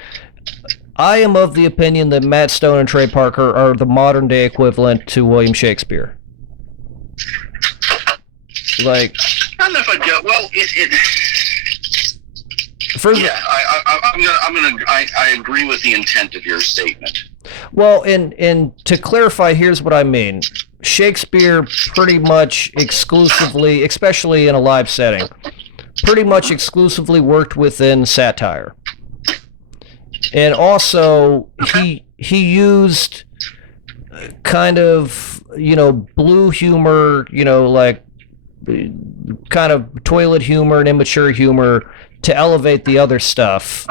I am of the opinion that Matt Stone and Trey Parker are the modern day equivalent to William Shakespeare. Like, I don't know if I'd go. Well, I agree with the intent of your statement. Well, and to clarify, here's what I mean. Shakespeare pretty much exclusively, especially in a live setting, pretty much exclusively worked within satire. And also, he used kind of, you know, blue humor, you know, like kind of toilet humor and immature humor to elevate the other stuff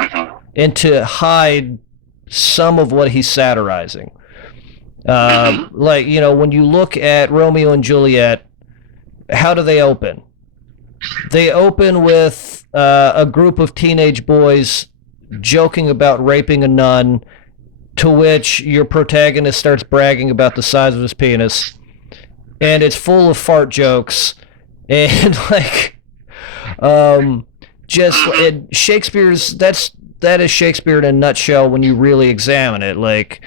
and to hide some of what he's satirizing. Like, you know, when you look at Romeo and Juliet, how do they open? They open with a group of teenage boys joking about raping a nun, to which your protagonist starts bragging about the size of his penis, and it's full of fart jokes, and like Just Shakespeare's that is Shakespeare in a nutshell when you really examine it. Like,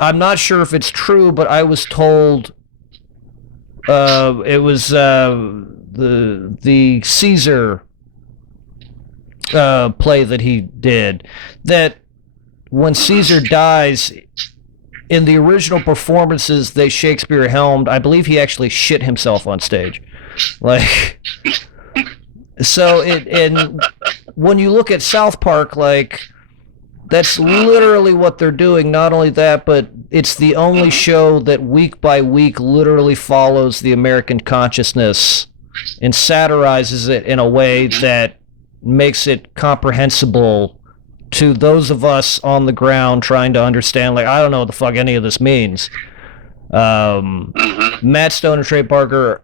I'm not sure if it's true, but I was told it was the Caesar play that he did, that when Caesar dies, in the original performances that Shakespeare helmed, I believe he actually shit himself on stage. Like, so and when you look at South Park, like, that's literally what they're doing. Not only that, but it's the only show that week by week literally follows the American consciousness and satirizes it in a way that makes it comprehensible to those of us on the ground trying to understand. Like, I don't know what the fuck any of this means. Matt Stone and Trey Parker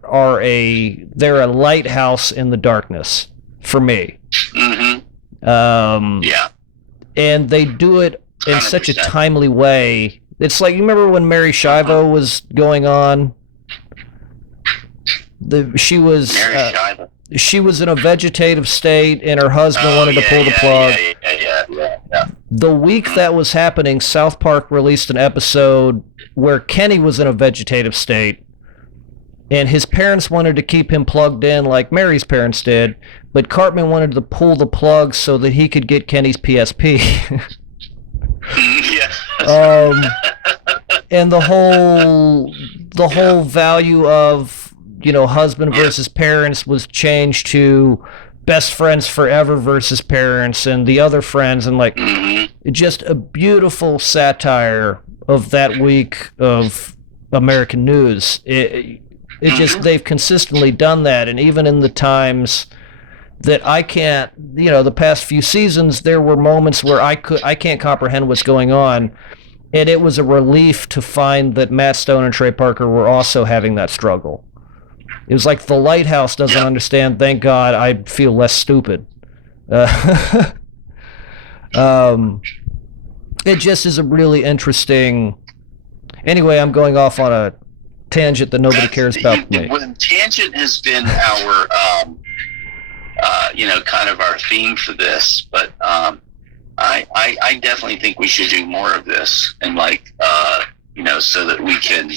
they're a lighthouse in the darkness for me. Yeah. And they do it in 100%. Such a timely way. It's like, you remember when Mary Shivo was going on? She was in a vegetative state, and her husband wanted to pull the plug. Yeah. The week that was happening, South Park released an episode where Kenny was in a vegetative state, and his parents wanted to keep him plugged in like Mary's parents did, but Cartman wanted to pull the plug so that he could get Kenny's PSP. And the whole value of, husband versus parents was changed to best friends forever versus parents and the other friends, and like, just a beautiful satire of that week of American news. It just, they've consistently done that, and even in the times that I can't, the past few seasons, there were moments where I can't comprehend what's going on, and it was a relief to find that Matt Stone and Trey Parker were also having that struggle. It was like the lighthouse doesn't understand. Thank God, I feel less stupid. It just is a really interesting. Anyway, I'm going off on a tangent that nobody cares about me. Tangent has been our, kind of our theme for this, but I definitely think we should do more of this, and so that we can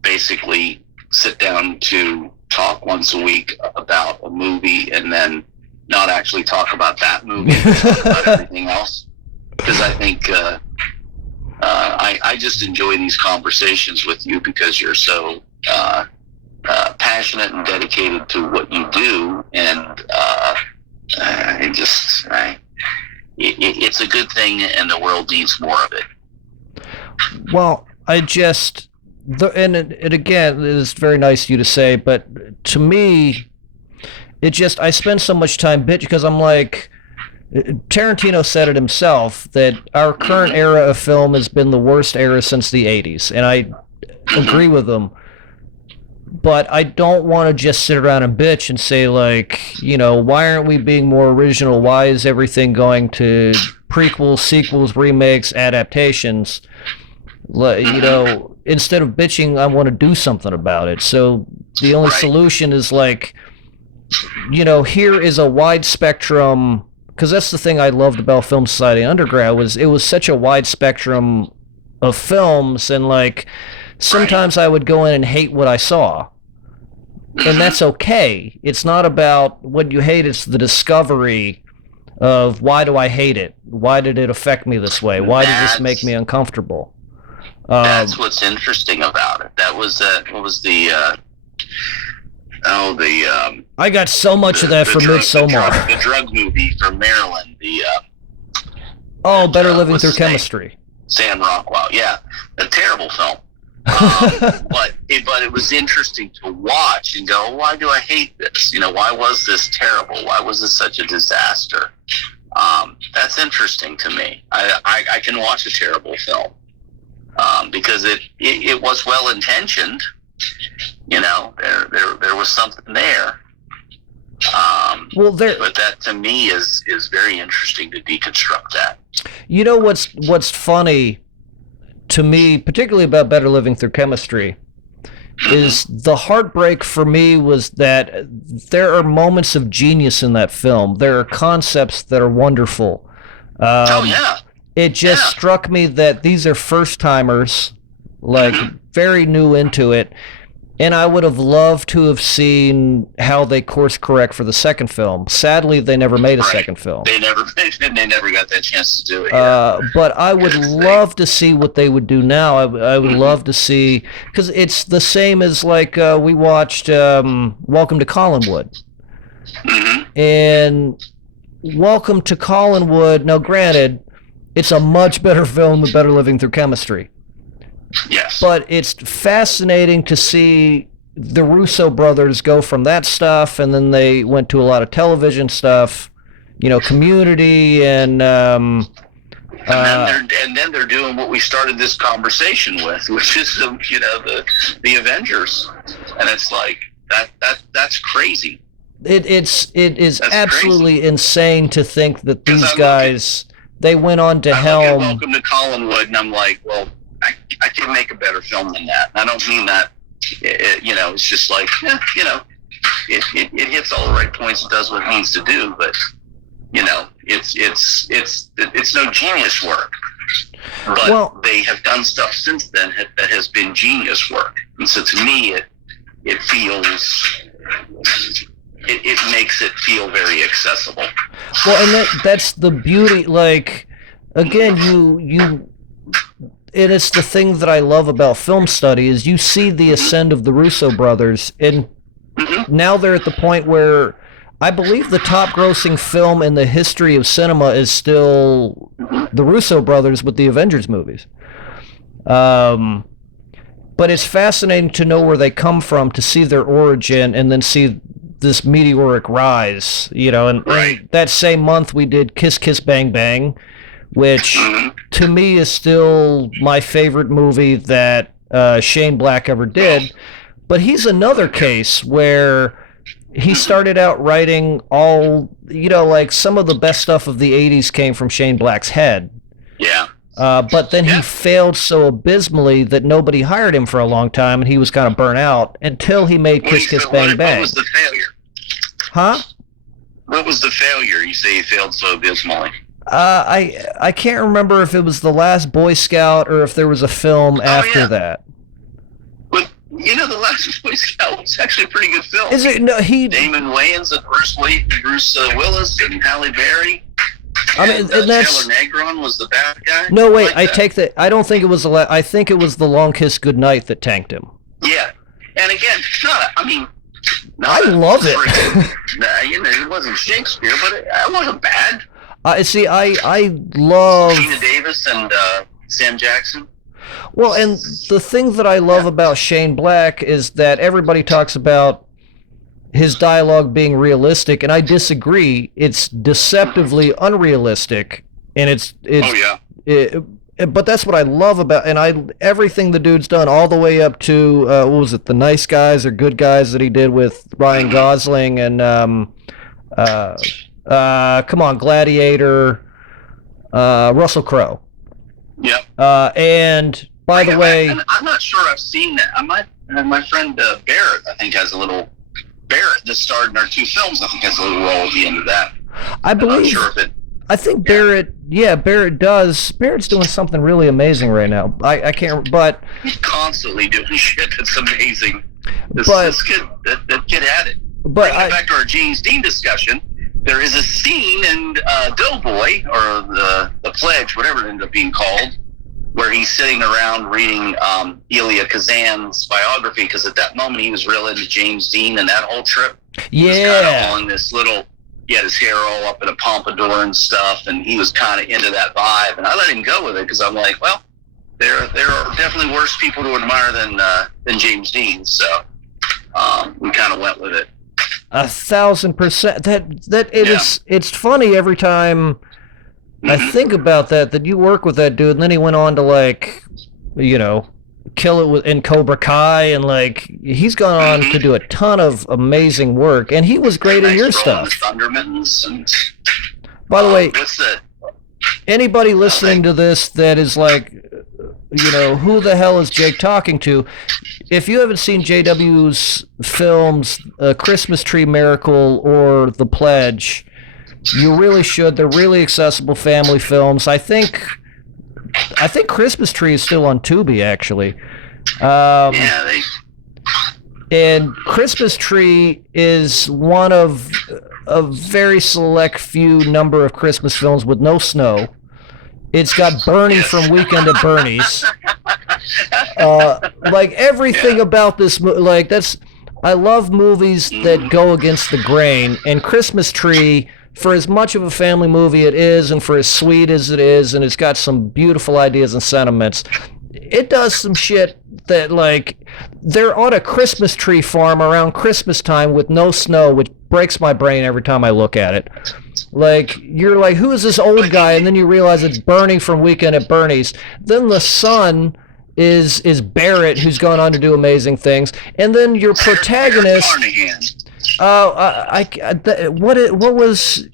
basically sit down to talk once a week about a movie, and then not actually talk about that movie, talk about everything else. Because I think I just enjoy these conversations with you, because you're so passionate and dedicated to what you do, and it's a good thing, and the world needs more of it. Well, and again, it's very nice of you to say, but to me, I spend so much time because I'm like, Tarantino said it himself, that our current era of film has been the worst era since the 80s, and I agree with him. But I don't want to just sit around and bitch and say, like, why aren't we being more original? Why is everything going to prequels, sequels, remakes, adaptations? Instead of bitching, I want to do something about it. So the only solution is, like, here is a wide spectrum, because that's the thing I loved about Film Society undergrad, was it was such a wide spectrum of films, and like, sometimes I would go in and hate what I saw. And that's okay. It's not about what you hate, it's the discovery of, why do I hate it? Why did it affect me this way? Why did this make me uncomfortable? That's what's interesting about it. That was what was the I got so much of that from Midsommar. The drug movie from Maryland. Better Living Through Chemistry. Sam Rockwell. Yeah, a terrible film. But it was interesting to watch and go, why do I hate this? Why was this terrible? Why was this such a disaster? That's interesting to me. I can watch a terrible film because it was well intentioned. There was something there. But that to me is very interesting to deconstruct that. What's funny to me, particularly about Better Living Through Chemistry, is the heartbreak for me was that there are moments of genius in that film. There are concepts that are wonderful. Oh yeah. It just struck me that these are first timers, like very new into it, and I would have loved to have seen how they course correct for the second film. Sadly, they never made a second film. They never got that chance to do it. But I would love to see what they would do now. I would love to see, because it's the same as like we watched Welcome to Collinwood, and Welcome to Collinwood. Now, granted, it's a much better film than Better Living Through Chemistry. Yes. But it's fascinating to see the Russo brothers go from that stuff, and then they went to a lot of television stuff, Community, and then they're doing what we started this conversation with, which is the Avengers, and it's like that's crazy. It is absolutely crazy. Insane to think that these guys. They went on to helm. Welcome to Collinwood, and I'm like, well, I can make a better film than that. I don't mean that. It's just like, it hits all the right points. It does what it needs to do, but it's no genius work. But they have done stuff since then that has been genius work, and so to me, it feels. It makes it feel very accessible. Well, and that's the beauty. Like, again, it is the thing that I love about film study is you see the ascent of the Russo brothers, and now they're at the point where I believe the top-grossing film in the history of cinema is still the Russo brothers with the Avengers movies. But it's fascinating to know where they come from, to see their origin, and then see this meteoric rise, and that same month we did Kiss Kiss Bang Bang, which to me is still my favorite movie that Shane Black ever did. But he's another case where he started out writing all, like some of the best stuff of the 80s came from Shane Black's head. Yeah. But then he failed so abysmally that nobody hired him for a long time, and he was kind of burnt out until he made Kiss Kiss Bang Bang. What was the failure? Huh? What was the failure? You say he failed so abysmally. I can't remember if it was The Last Boy Scout or if there was a film after that. But The Last Boy Scout was actually a pretty good film. Is it? No, Damon Wayans and Bruce Willis and Halle Berry. And that's Taylor Negron was the bad guy. No, wait. I take that. I don't think it was I think it was The Long Kiss Goodnight that tanked him. Yeah, and again, I love it. It wasn't Shakespeare, but it wasn't bad. See, I love Gina Davis and Sam Jackson. Well, and the thing that I love about Shane Black is that everybody talks about his dialogue being realistic, and I disagree. It's deceptively unrealistic, and but that's what I love about, and everything the dude's done, all the way up to what was it, The Nice Guys or Good Guys that he did with Ryan Gosling, and come on, Gladiator, Russell Crowe. Yep. And by the way, I'm not sure I've seen that. My friend Barrett, I think, has a little. Barrett that starred in our two films, I think, has a little role at the end of that. I believe. I'm not sure if it. I think Barrett. Yeah, Barrett does. Barrett's doing something really amazing right now. I can't. But he's constantly doing shit that's amazing. This kid, that kid had it. But bringing it back to our James Dean discussion, there is a scene in Doughboy, or the Pledge, whatever it ended up being called, where he's sitting around reading Elia Kazan's biography, because at that moment he was real into James Dean and that whole trip. Yeah. He was kind of on this little, he had his hair all up in a pompadour and stuff, and he was kind of into that vibe. And I let him go with it because I'm like, well, there are definitely worse people to admire than James Dean. So we kind of went with it. 1,000%. It's funny every time I think about that you work with that dude, and then he went on to kill it in Cobra Kai, and he's gone on to do a ton of amazing work, and he was great in your stuff. Thundermans and by the way, anybody listening to this that is like, who the hell is Jake talking to? If you haven't seen JW's films, Christmas Tree Miracle or The Pledge, you really should. They're really accessible family films. I think Christmas Tree is still on Tubi, actually. And Christmas Tree is one of a very select few number of Christmas films with no snow. It's got Bernie from Weekend at Bernie's. Like everything about this, I love movies that go against the grain. And Christmas Tree, for as much of a family movie it is, and for as sweet as it is, and it's got some beautiful ideas and sentiments, it does some shit that, like, they're on a Christmas tree farm around Christmas time with no snow, which breaks my brain every time I look at it. Like, you're like, who is this old guy? And then you realize it's Bernie from Weekend at Bernie's. Then the son is Barrett, who's gone on to do amazing things. And then your protagonist... what was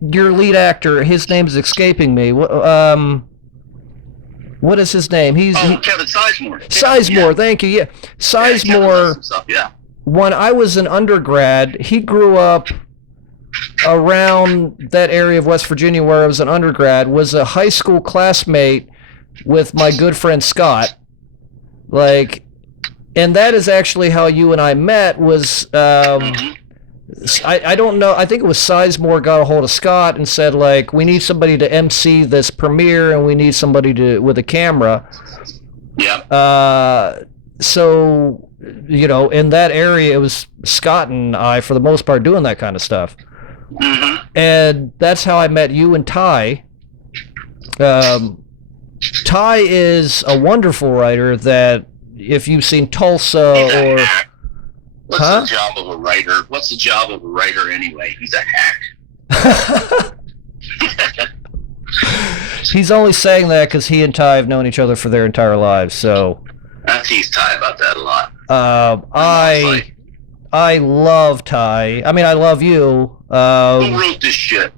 your lead actor? His name's escaping me. What is his name? Kevin Sizemore. Sizemore, thank you. Yeah, Sizemore. When I was an undergrad, he grew up around that area of West Virginia where I was an undergrad, was a high school classmate with my good friend Scott. Like, and that is actually how you and I met. Was I don't know. I think it was Sizemore got a hold of Scott and said, like, we need somebody to MC this premiere, and we need somebody with a camera. Yeah. So, in that area, it was Scott and I, for the most part, doing that kind of stuff. Mm-hmm. And that's how I met you and Ty. Ty is a wonderful writer that, if you've seen Tulsa or... What's the job of a writer? What's the job of a writer anyway? He's a hack. He's only saying that because he and Ty have known each other for their entire lives, so... I tease Ty about that a lot. I love Ty. I mean, I love you. Who wrote this shit?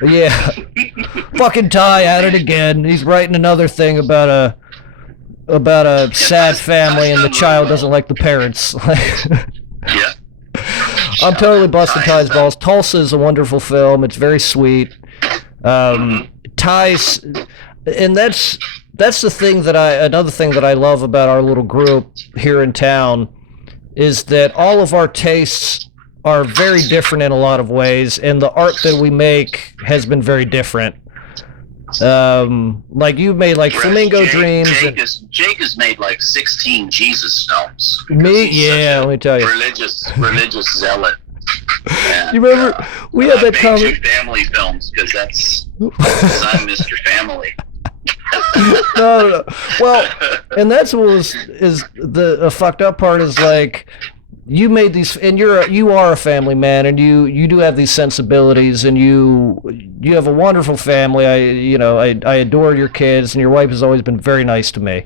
Yeah. Fucking Ty at it again. He's writing another thing about a sad family and the child doesn't like the parents. Yeah. I'm totally busting Ty's balls. Tulsa is a wonderful film. It's very sweet. Ty's, and that's the thing another thing that I love about our little group here in town is that all of our tastes are very different in a lot of ways, and the art that we make has been very different. Like you've made like Flamingo Dreams. Jake has made like 16 Jesus films. Me? Yeah, let me tell you. Religious zealot. And, you remember we had that comment? 2 family films because I'm Mr. Family. No. Well, and that's what is the fucked up part is, like, you made these, and you are a family man, and you do have these sensibilities, and you have a wonderful family. I adore your kids, and your wife has always been very nice to me.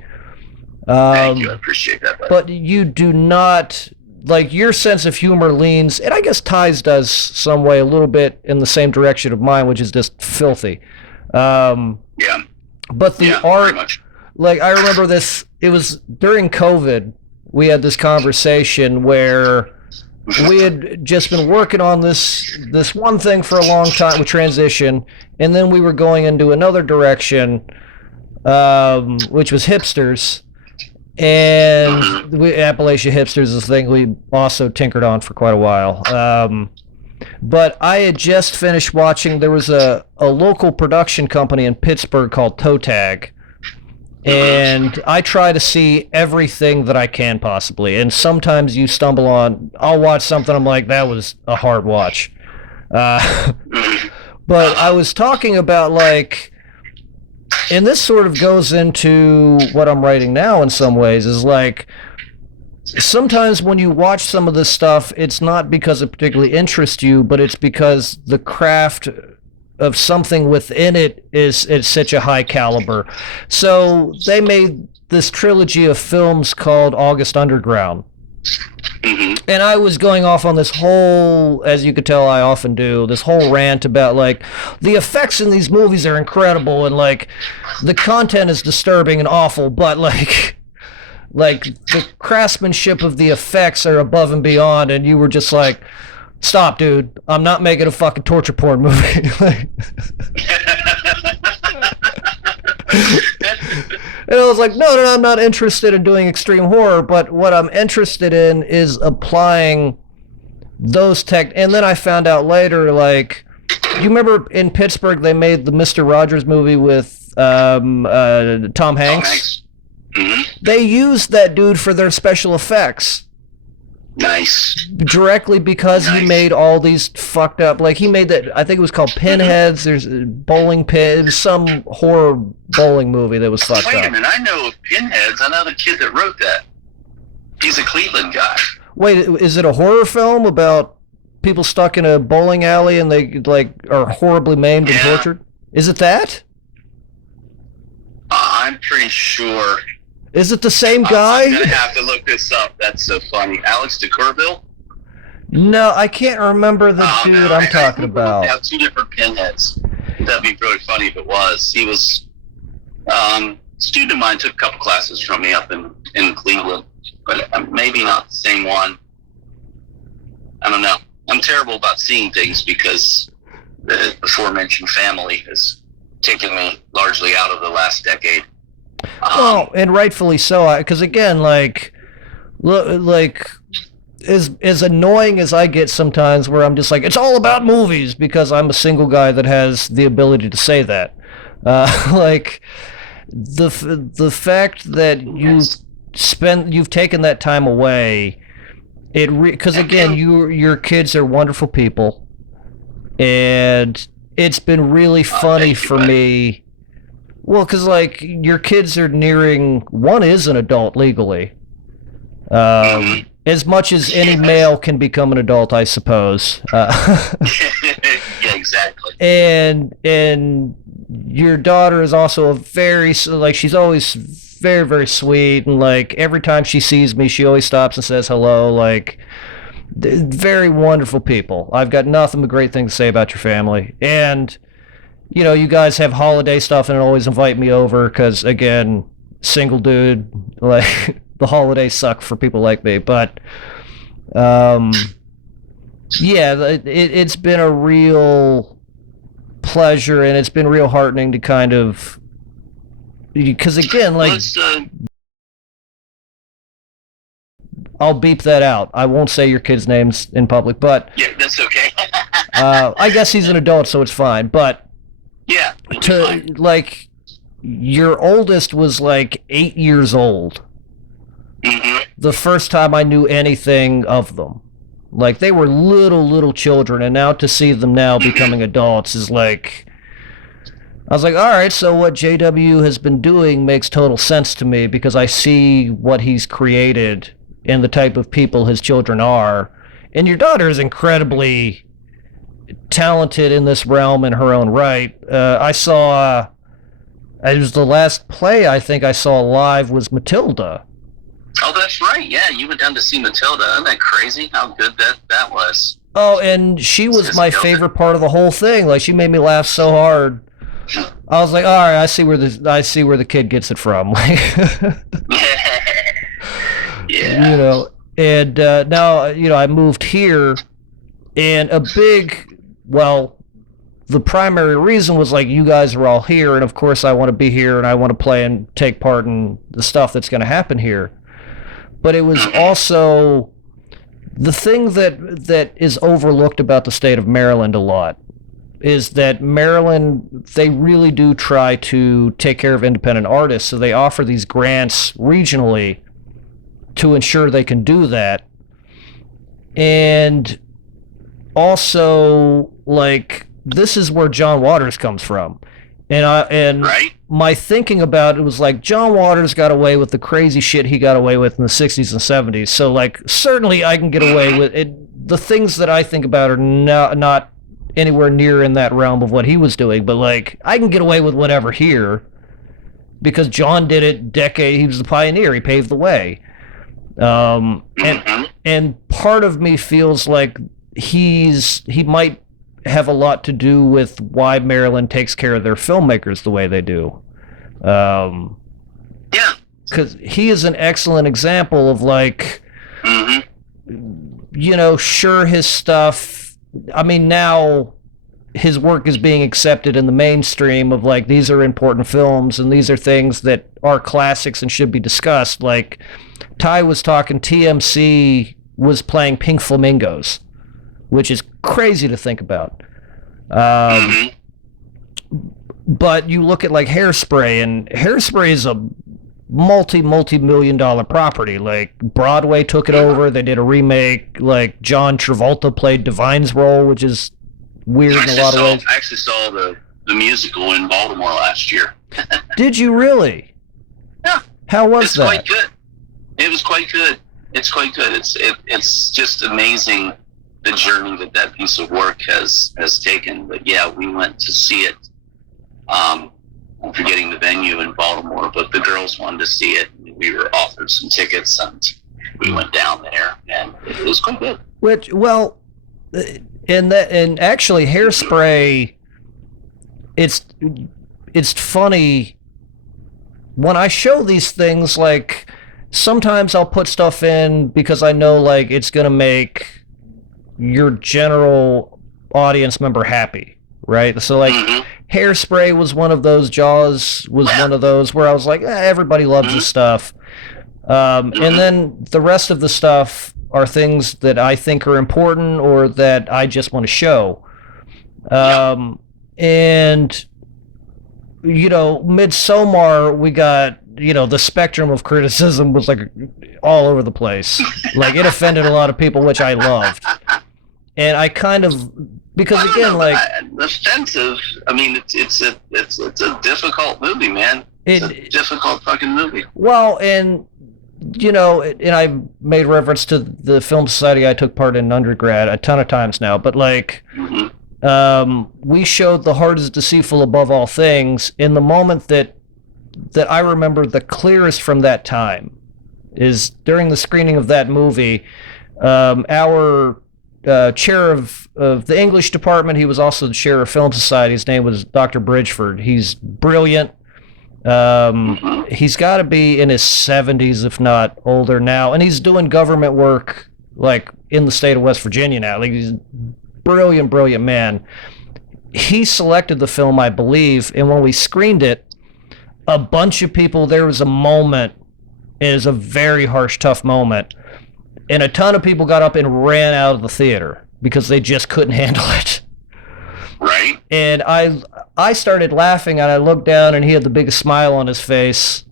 Thank you, I appreciate that. Buddy. But you do not, like, your sense of humor leans, and I guess Ty's does some way a little bit in the same direction of mine, which is just filthy. Yeah. But the art, like, I remember this, it was during COVID, we had this conversation where we had just been working on this one thing for a long time with transition, and then we were going into another direction, which was hipsters, and Appalachia Hipsters is a thing we also tinkered on for quite a while. But I had just finished watching, there was a local production company in Pittsburgh called Toe Tag, and I try to see everything that I can possibly, and sometimes you stumble on, I'll watch something, I'm like, that was a hard watch. But I was talking about, like, and this sort of goes into what I'm writing now in some ways, is like, sometimes when you watch some of this stuff, it's not because it particularly interests you, but it's because the craft of something within it is at such a high caliber. So they made this trilogy of films called August Underground. Mm-hmm. And I was going off on this whole, as you could tell I often do, this whole rant about, like, the effects in these movies are incredible, and, like, the content is disturbing and awful, but, like the craftsmanship of the effects are above and beyond, and you were just like, stop, dude. I'm not making a fucking torture porn movie. And I was like, no, I'm not interested in doing extreme horror, but what I'm interested in is applying those tech. And then I found out later, like, you remember in Pittsburgh they made the Mr. Rogers movie with Tom Hanks? Mm-hmm. They used that dude for their special effects. Nice. Directly because he made all these fucked up, like, he made that, I think it was called Pinheads, there's Bowling Pit, it was some horror bowling movie that was fucked up. Wait a minute, I know Pinheads, I know the kid that wrote that. He's a Cleveland guy. Wait, is it a horror film about people stuck in a bowling alley and they, like, are horribly maimed and tortured? Is it that? I'm pretty sure. Is it the same guy? I'm gonna have to look this up. That's so funny. Alex de Courville? No, I can't remember the dude I'm talking about. We have two different Pinheads. That'd be really funny if it was. He was a student of mine, took a couple classes from me up in Cleveland, but maybe not the same one. I don't know. I'm terrible about seeing things because the aforementioned family has taken me largely out of the last decade. Well, and rightfully so, because again, like as annoying as I get sometimes, where I'm just like, it's all about movies, because I'm a single guy that has the ability to say that. Like the fact that you've taken that time away, because again, your kids are wonderful people, and it's been really funny for me. Well, because, like, your kids are nearing, one is an adult legally. As much as any male can become an adult, I suppose. Yeah, exactly. And your daughter is also she's always very, very sweet. And, like, every time she sees me, she always stops and says hello. Like, very wonderful people. I've got nothing but great things to say about your family. And, you know, you guys have holiday stuff and always invite me over because, again, single dude, like, the holidays suck for people like me. But, yeah, it's been a real pleasure, and it's been real heartening to kind of, because, again, like, I'll beep that out. I won't say your kid's names in public, but... Yeah, that's okay. I guess he's an adult, so it's fine, but... Yeah. Like, your oldest was like 8 years old. Mm-hmm. The first time I knew anything of them. Like, they were little children, and now to see them now becoming adults is like... I was like, all right, so what JW has been doing makes total sense to me, because I see what he's created and the type of people his children are. And your daughter is incredibly talented in this realm in her own right. I saw, it was the last play I think I saw live was Matilda. Oh, that's right. Yeah, you went down to see Matilda. Isn't that crazy how good that was? Oh, and she was my favorite part of the whole thing. Like, she made me laugh so hard. I was like, all right, I see where the kid gets it from. Yeah. You know, and now, you know, I moved here, and the primary reason was, like, you guys are all here, and of course I want to be here, and I want to play and take part in the stuff that's going to happen here. But it was also the thing that is overlooked about the state of Maryland a lot is that Maryland, they really do try to take care of independent artists, so they offer these grants regionally to ensure they can do that. And also, like, this is where John Waters comes from. And right? My thinking about it was like, John Waters got away with the crazy shit he got away with in the 60s and 70s. So, like, certainly I can get away with it. The things that I think about are not anywhere near in that realm of what he was doing. But, like, I can get away with whatever here because John did it he was the pioneer. He paved the way. And part of me feels like he might have a lot to do with why Maryland takes care of their filmmakers the way they do. Yeah. Because he is an excellent example of like, you know, sure, his stuff, I mean, now his work is being accepted in the mainstream of like, these are important films and these are things that are classics and should be discussed. Like Ty was talking, TMC was playing Pink Flamingos, which is crazy to think about. But you look at like Hairspray, and Hairspray is a multi-million-dollar property. Like Broadway took it over. They did a remake. Like John Travolta played Divine's role, which is weird in a lot of ways. I actually saw the musical in Baltimore last year. Did you really? Yeah. How was that? Quite good. It was quite good. It's quite good. It's just amazing the journey that piece of work has taken. But yeah, we went to see it. I'm forgetting the venue in Baltimore, but the girls wanted to see it. We were offered some tickets, and we went down there, and it was quite good. Which, well, and actually, Hairspray, it's funny when I show these things. Like sometimes I'll put stuff in because I know like it's gonna make your general audience member happy, right? So like Hairspray was one of those, Jaws was one of those where I was like, everybody loves this stuff. And then the rest of the stuff are things that I think are important or that I just want to show. And, you know, Midsommar, we got, you know, the spectrum of criticism was like all over the place. Like it offended a lot of people, which I loved. And I kind of, because again, like offensive. I mean, it's a difficult movie, man. It's a difficult fucking movie. Well, and you know, and I made reference to the film society I took part in undergrad a ton of times now. But like, we showed The Heart is Deceitful Above All Things. In the moment that I remember the clearest from that time is during the screening of that movie. Our chair of the English department. He was also the chair of Film Society. His name was Dr. Bridgeford. He's brilliant. He's got to be in his 70s, if not older now, and he's doing government work like in the state of West Virginia now. Like he's a brilliant man. He selected the film, I believe, and when we screened it, a bunch of people. There was a moment. It is a very harsh, tough moment. And a ton of people got up and ran out of the theater because they just couldn't handle it. Right. And I started laughing, and I looked down, and he had the biggest smile on his face.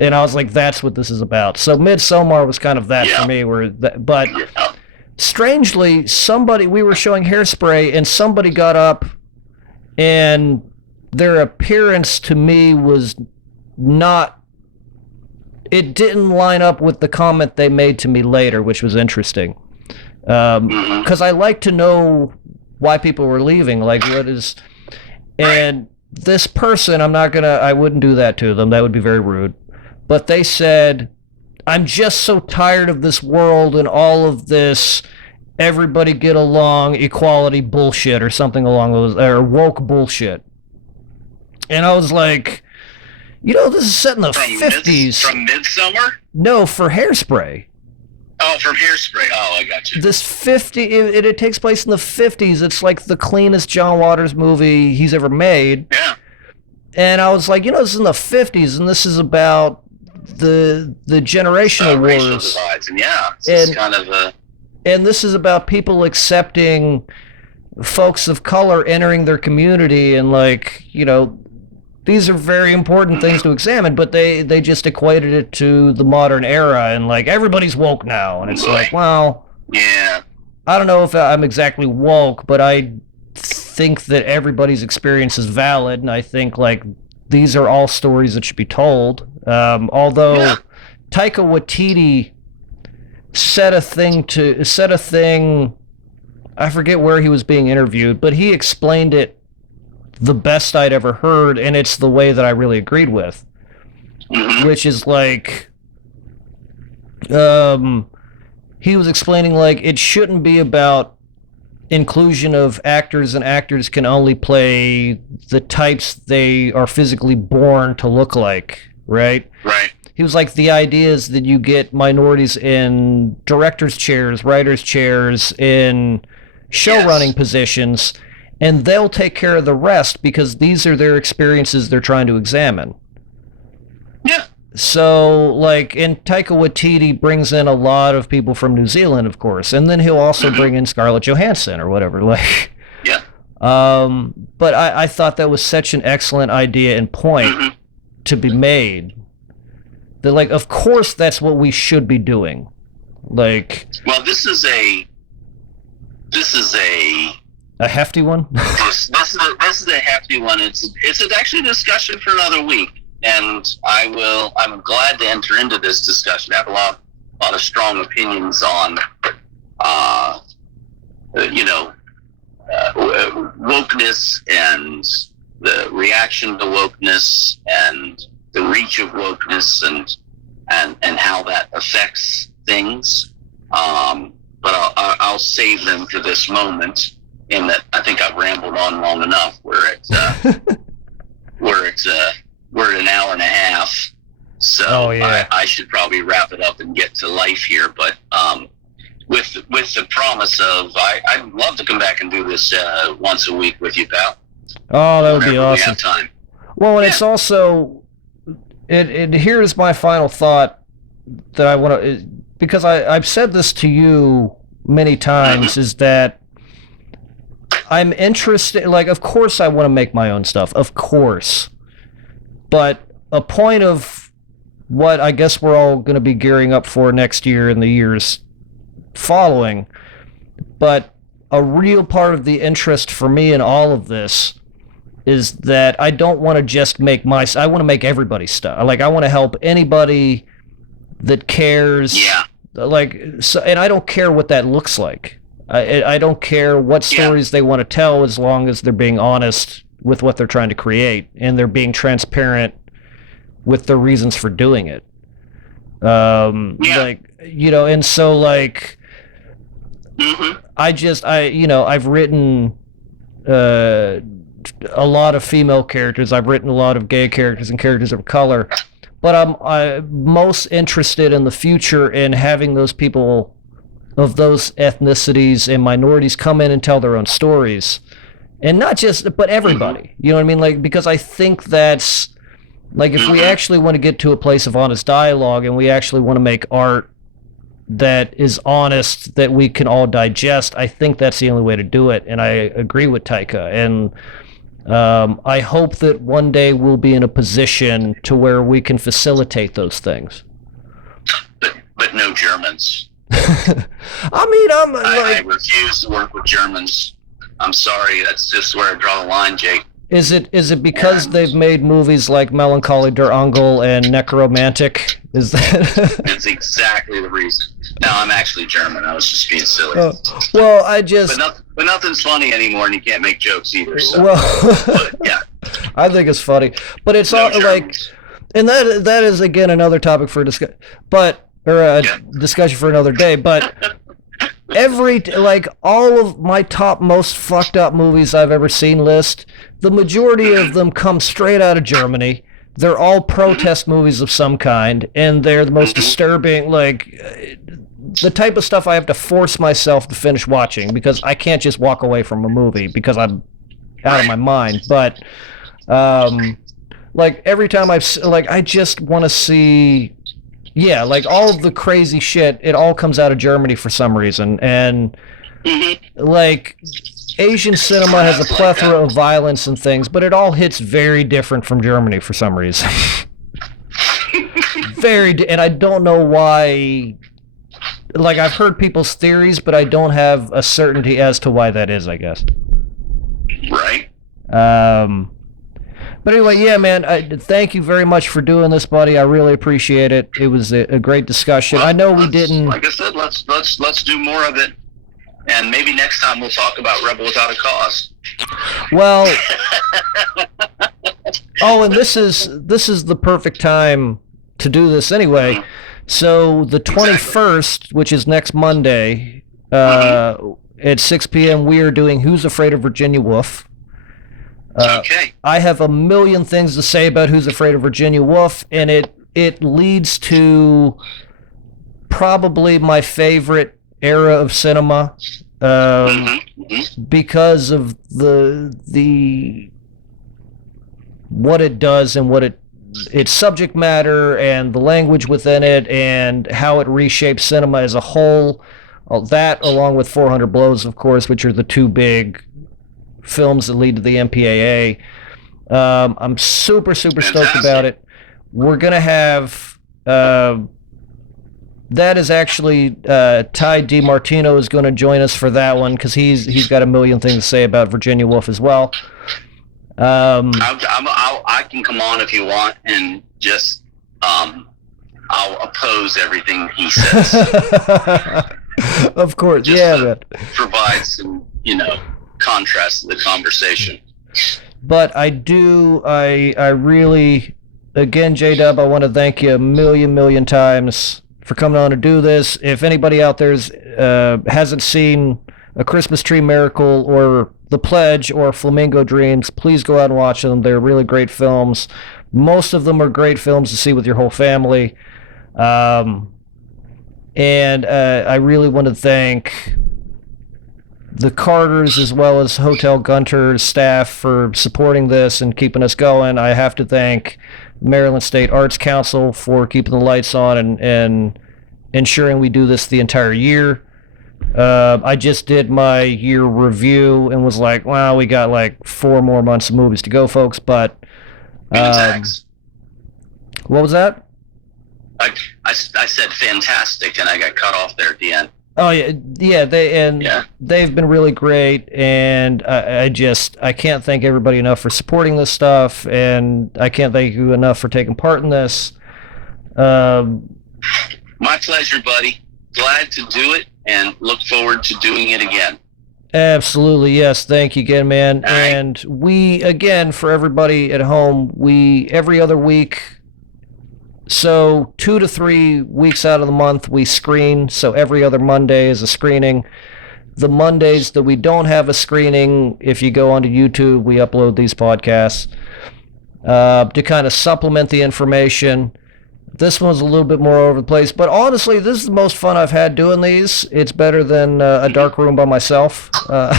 And I was like, that's what this is about. So Midsommar was kind of that for me. But strangely, we were showing Hairspray, and somebody got up, and their appearance to me was not... It didn't line up with the comment they made to me later, which was interesting. Because I like to know why people were leaving. Like, what is... And this person, I wouldn't do that to them. That would be very rude. But they said, I'm just so tired of this world and all of this everybody get along equality bullshit or something along those... Or woke bullshit. And I was like... You know, this is set in the 50s. From Midsommar? No, for Hairspray. Oh, from Hairspray. Oh, I got you. It takes place in the 50s. It's like the cleanest John Waters movie he's ever made. Yeah. And I was like, you know, this is in the 50s, and this is about the generational wars. Racial divides, and it's kind of a... And this is about people accepting folks of color entering their community, and like, you know... These are very important things to examine, but they just equated it to the modern era, and like everybody's woke now, and it's like, well, yeah, I don't know if I'm exactly woke, but I think that everybody's experience is valid, and I think like these are all stories that should be told. Although Taika Waititi said a thing, I forget where he was being interviewed, but he explained it the best I'd ever heard, and it's the way that I really agreed with, which is like, he was explaining like it shouldn't be about inclusion of actors, and actors can only play the types they are physically born to look like, right? Right. He was like, the idea is that you get minorities in directors' chairs, writers' chairs, in show running positions, and they'll take care of the rest because these are their experiences they're trying to examine. Yeah. So, like, and Taika Waititi brings in a lot of people from New Zealand, of course, and then he'll also bring in Scarlett Johansson or whatever. Like, yeah. But I thought that was such an excellent idea and point to be made. That, like, of course, that's what we should be doing. Like, well, this is a hefty one. this is a hefty one. It's actually a discussion for another week. And I'm glad to enter into this discussion. I have a lot of strong opinions on, wokeness and the reaction to wokeness and the reach of wokeness and how that affects things. But I'll save them for this moment. In that, I think I've rambled on long enough. We're at an hour and a half, so I should probably wrap it up and get to life here. But with the promise of, I'd love to come back and do this once a week with you, pal. Oh, that would be awesome. We have time. Well, and it's also, here's my final thought that I want to, because I've said this to you many times, is that I'm interested, like, of course I want to make my own stuff, of course. But a point of what I guess we're all going to be gearing up for next year and the years following, but a real part of the interest for me in all of this is that I don't want to just make I want to make everybody's stuff. Like, I want to help anybody that cares. Yeah. Like, so, and I don't care what that looks like. I don't care what stories they want to tell, as long as they're being honest with what they're trying to create and they're being transparent with their reasons for doing it. Like, and so, like, I've written a lot of female characters. I've written a lot of gay characters and characters of color, but I'm most interested in the future in having those people of those ethnicities and minorities come in and tell their own stories. And not just, but everybody. You know what I mean? Like, because I think that's, like, if we actually want to get to a place of honest dialogue and we actually want to make art that is honest, that we can all digest, I think that's the only way to do it. And I agree with Taika. And I hope that one day we'll be in a position to where we can facilitate those things. But no Germans. I mean, I refuse to work with Germans. I'm sorry, that's just where I draw the line, Jake. Is it because they've made movies like Melancholy Der Angel and Necromantic? Is that? It's exactly the reason. No, I'm actually German. I was just being silly. Well, I just. But nothing's funny anymore, and you can't make jokes either. So. Well, but, yeah. I think it's funny, but it's all like, and that is again another topic for discussion, discussion for another day. But all of my top most fucked up movies I've ever seen list, the majority of them come straight out of Germany. They're all protest movies of some kind, and they're the most disturbing, like, the type of stuff I have to force myself to finish watching because I can't just walk away from a movie because I'm out of my mind. But, like, every time I just want to see, like, all of the crazy shit, it all comes out of Germany for some reason. And, like, Asian cinema has a plethora of violence and things, but it all hits very different from Germany for some reason. And I don't know why. Like, I've heard people's theories, but I don't have a certainty as to why that is, I guess. Right. But anyway, yeah, man, thank you very much for doing this, buddy. I really appreciate it. It was a great discussion. Well, I know we didn't. Like I said, let's do more of it, and maybe next time we'll talk about Rebel Without a Cause. Well, and this is the perfect time to do this anyway. So the 21st, which is next Monday, at 6 p.m., we are doing Who's Afraid of Virginia Woolf. Okay. I have a million things to say about Who's Afraid of Virginia Woolf, and it leads to probably my favorite era of cinema, because of the what it does and what its subject matter and the language within it and how it reshapes cinema as a whole. That, along with 400 Blows, of course, which are the two big films that lead to the MPAA. I'm super stoked about it. We're going to have... that is actually... Ty DiMartino is going to join us for that one, because he's got a million things to say about Virginia Woolf as well. I can come on if you want, and just I'll oppose everything he says. Of course, just yeah, man. Provide some, contrast to the conversation. But I really, again, J-Dub, I want to thank you a million times for coming on to do this. If anybody out there hasn't seen A Christmas Tree Miracle or The Pledge or Flamingo Dreams, please go out and watch them. They're really great films. Most of them are great films to see with your whole family. And I really want to thank the Carters as well as Hotel Gunter's staff for supporting this and keeping us going. I have to thank Maryland State Arts Council for keeping the lights on and ensuring we do this the entire year. I just did my year review and was like, well, we got like 4 more months of movies to go, folks. But what was that? I said fantastic, and I got cut off there at the end. Oh yeah, they've been really great, and I can't thank everybody enough for supporting this stuff, and I can't thank you enough for taking part in this. My pleasure, buddy. Glad to do it, and look forward to doing it again. Absolutely, yes. Thank you again, man. All right. And we, again, for everybody at home, every other week. So 2 to 3 weeks out of the month we screen, so every other Monday is a screening. The Mondays that we don't have a screening, if you go onto YouTube, we upload these podcasts to kind of supplement the information. This one's a little bit more over the place, but honestly, this is the most fun I've had doing these. It's better than a dark room by myself. Well,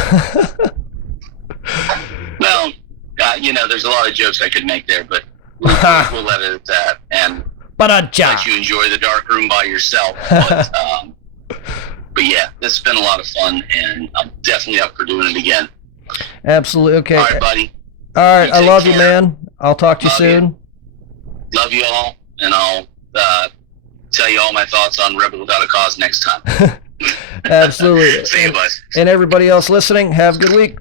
there's a lot of jokes I could make there, but we'll let it at that. And let you enjoy the dark room by yourself. But yeah, this has been a lot of fun, and I'm definitely up for doing it again. Absolutely. Okay. All right, buddy. All right. I love you, man. I'll talk to you soon. Love you all, and I'll tell you all my thoughts on Rebel Without a Cause next time. Absolutely. See you, boys. And everybody else listening, have a good week.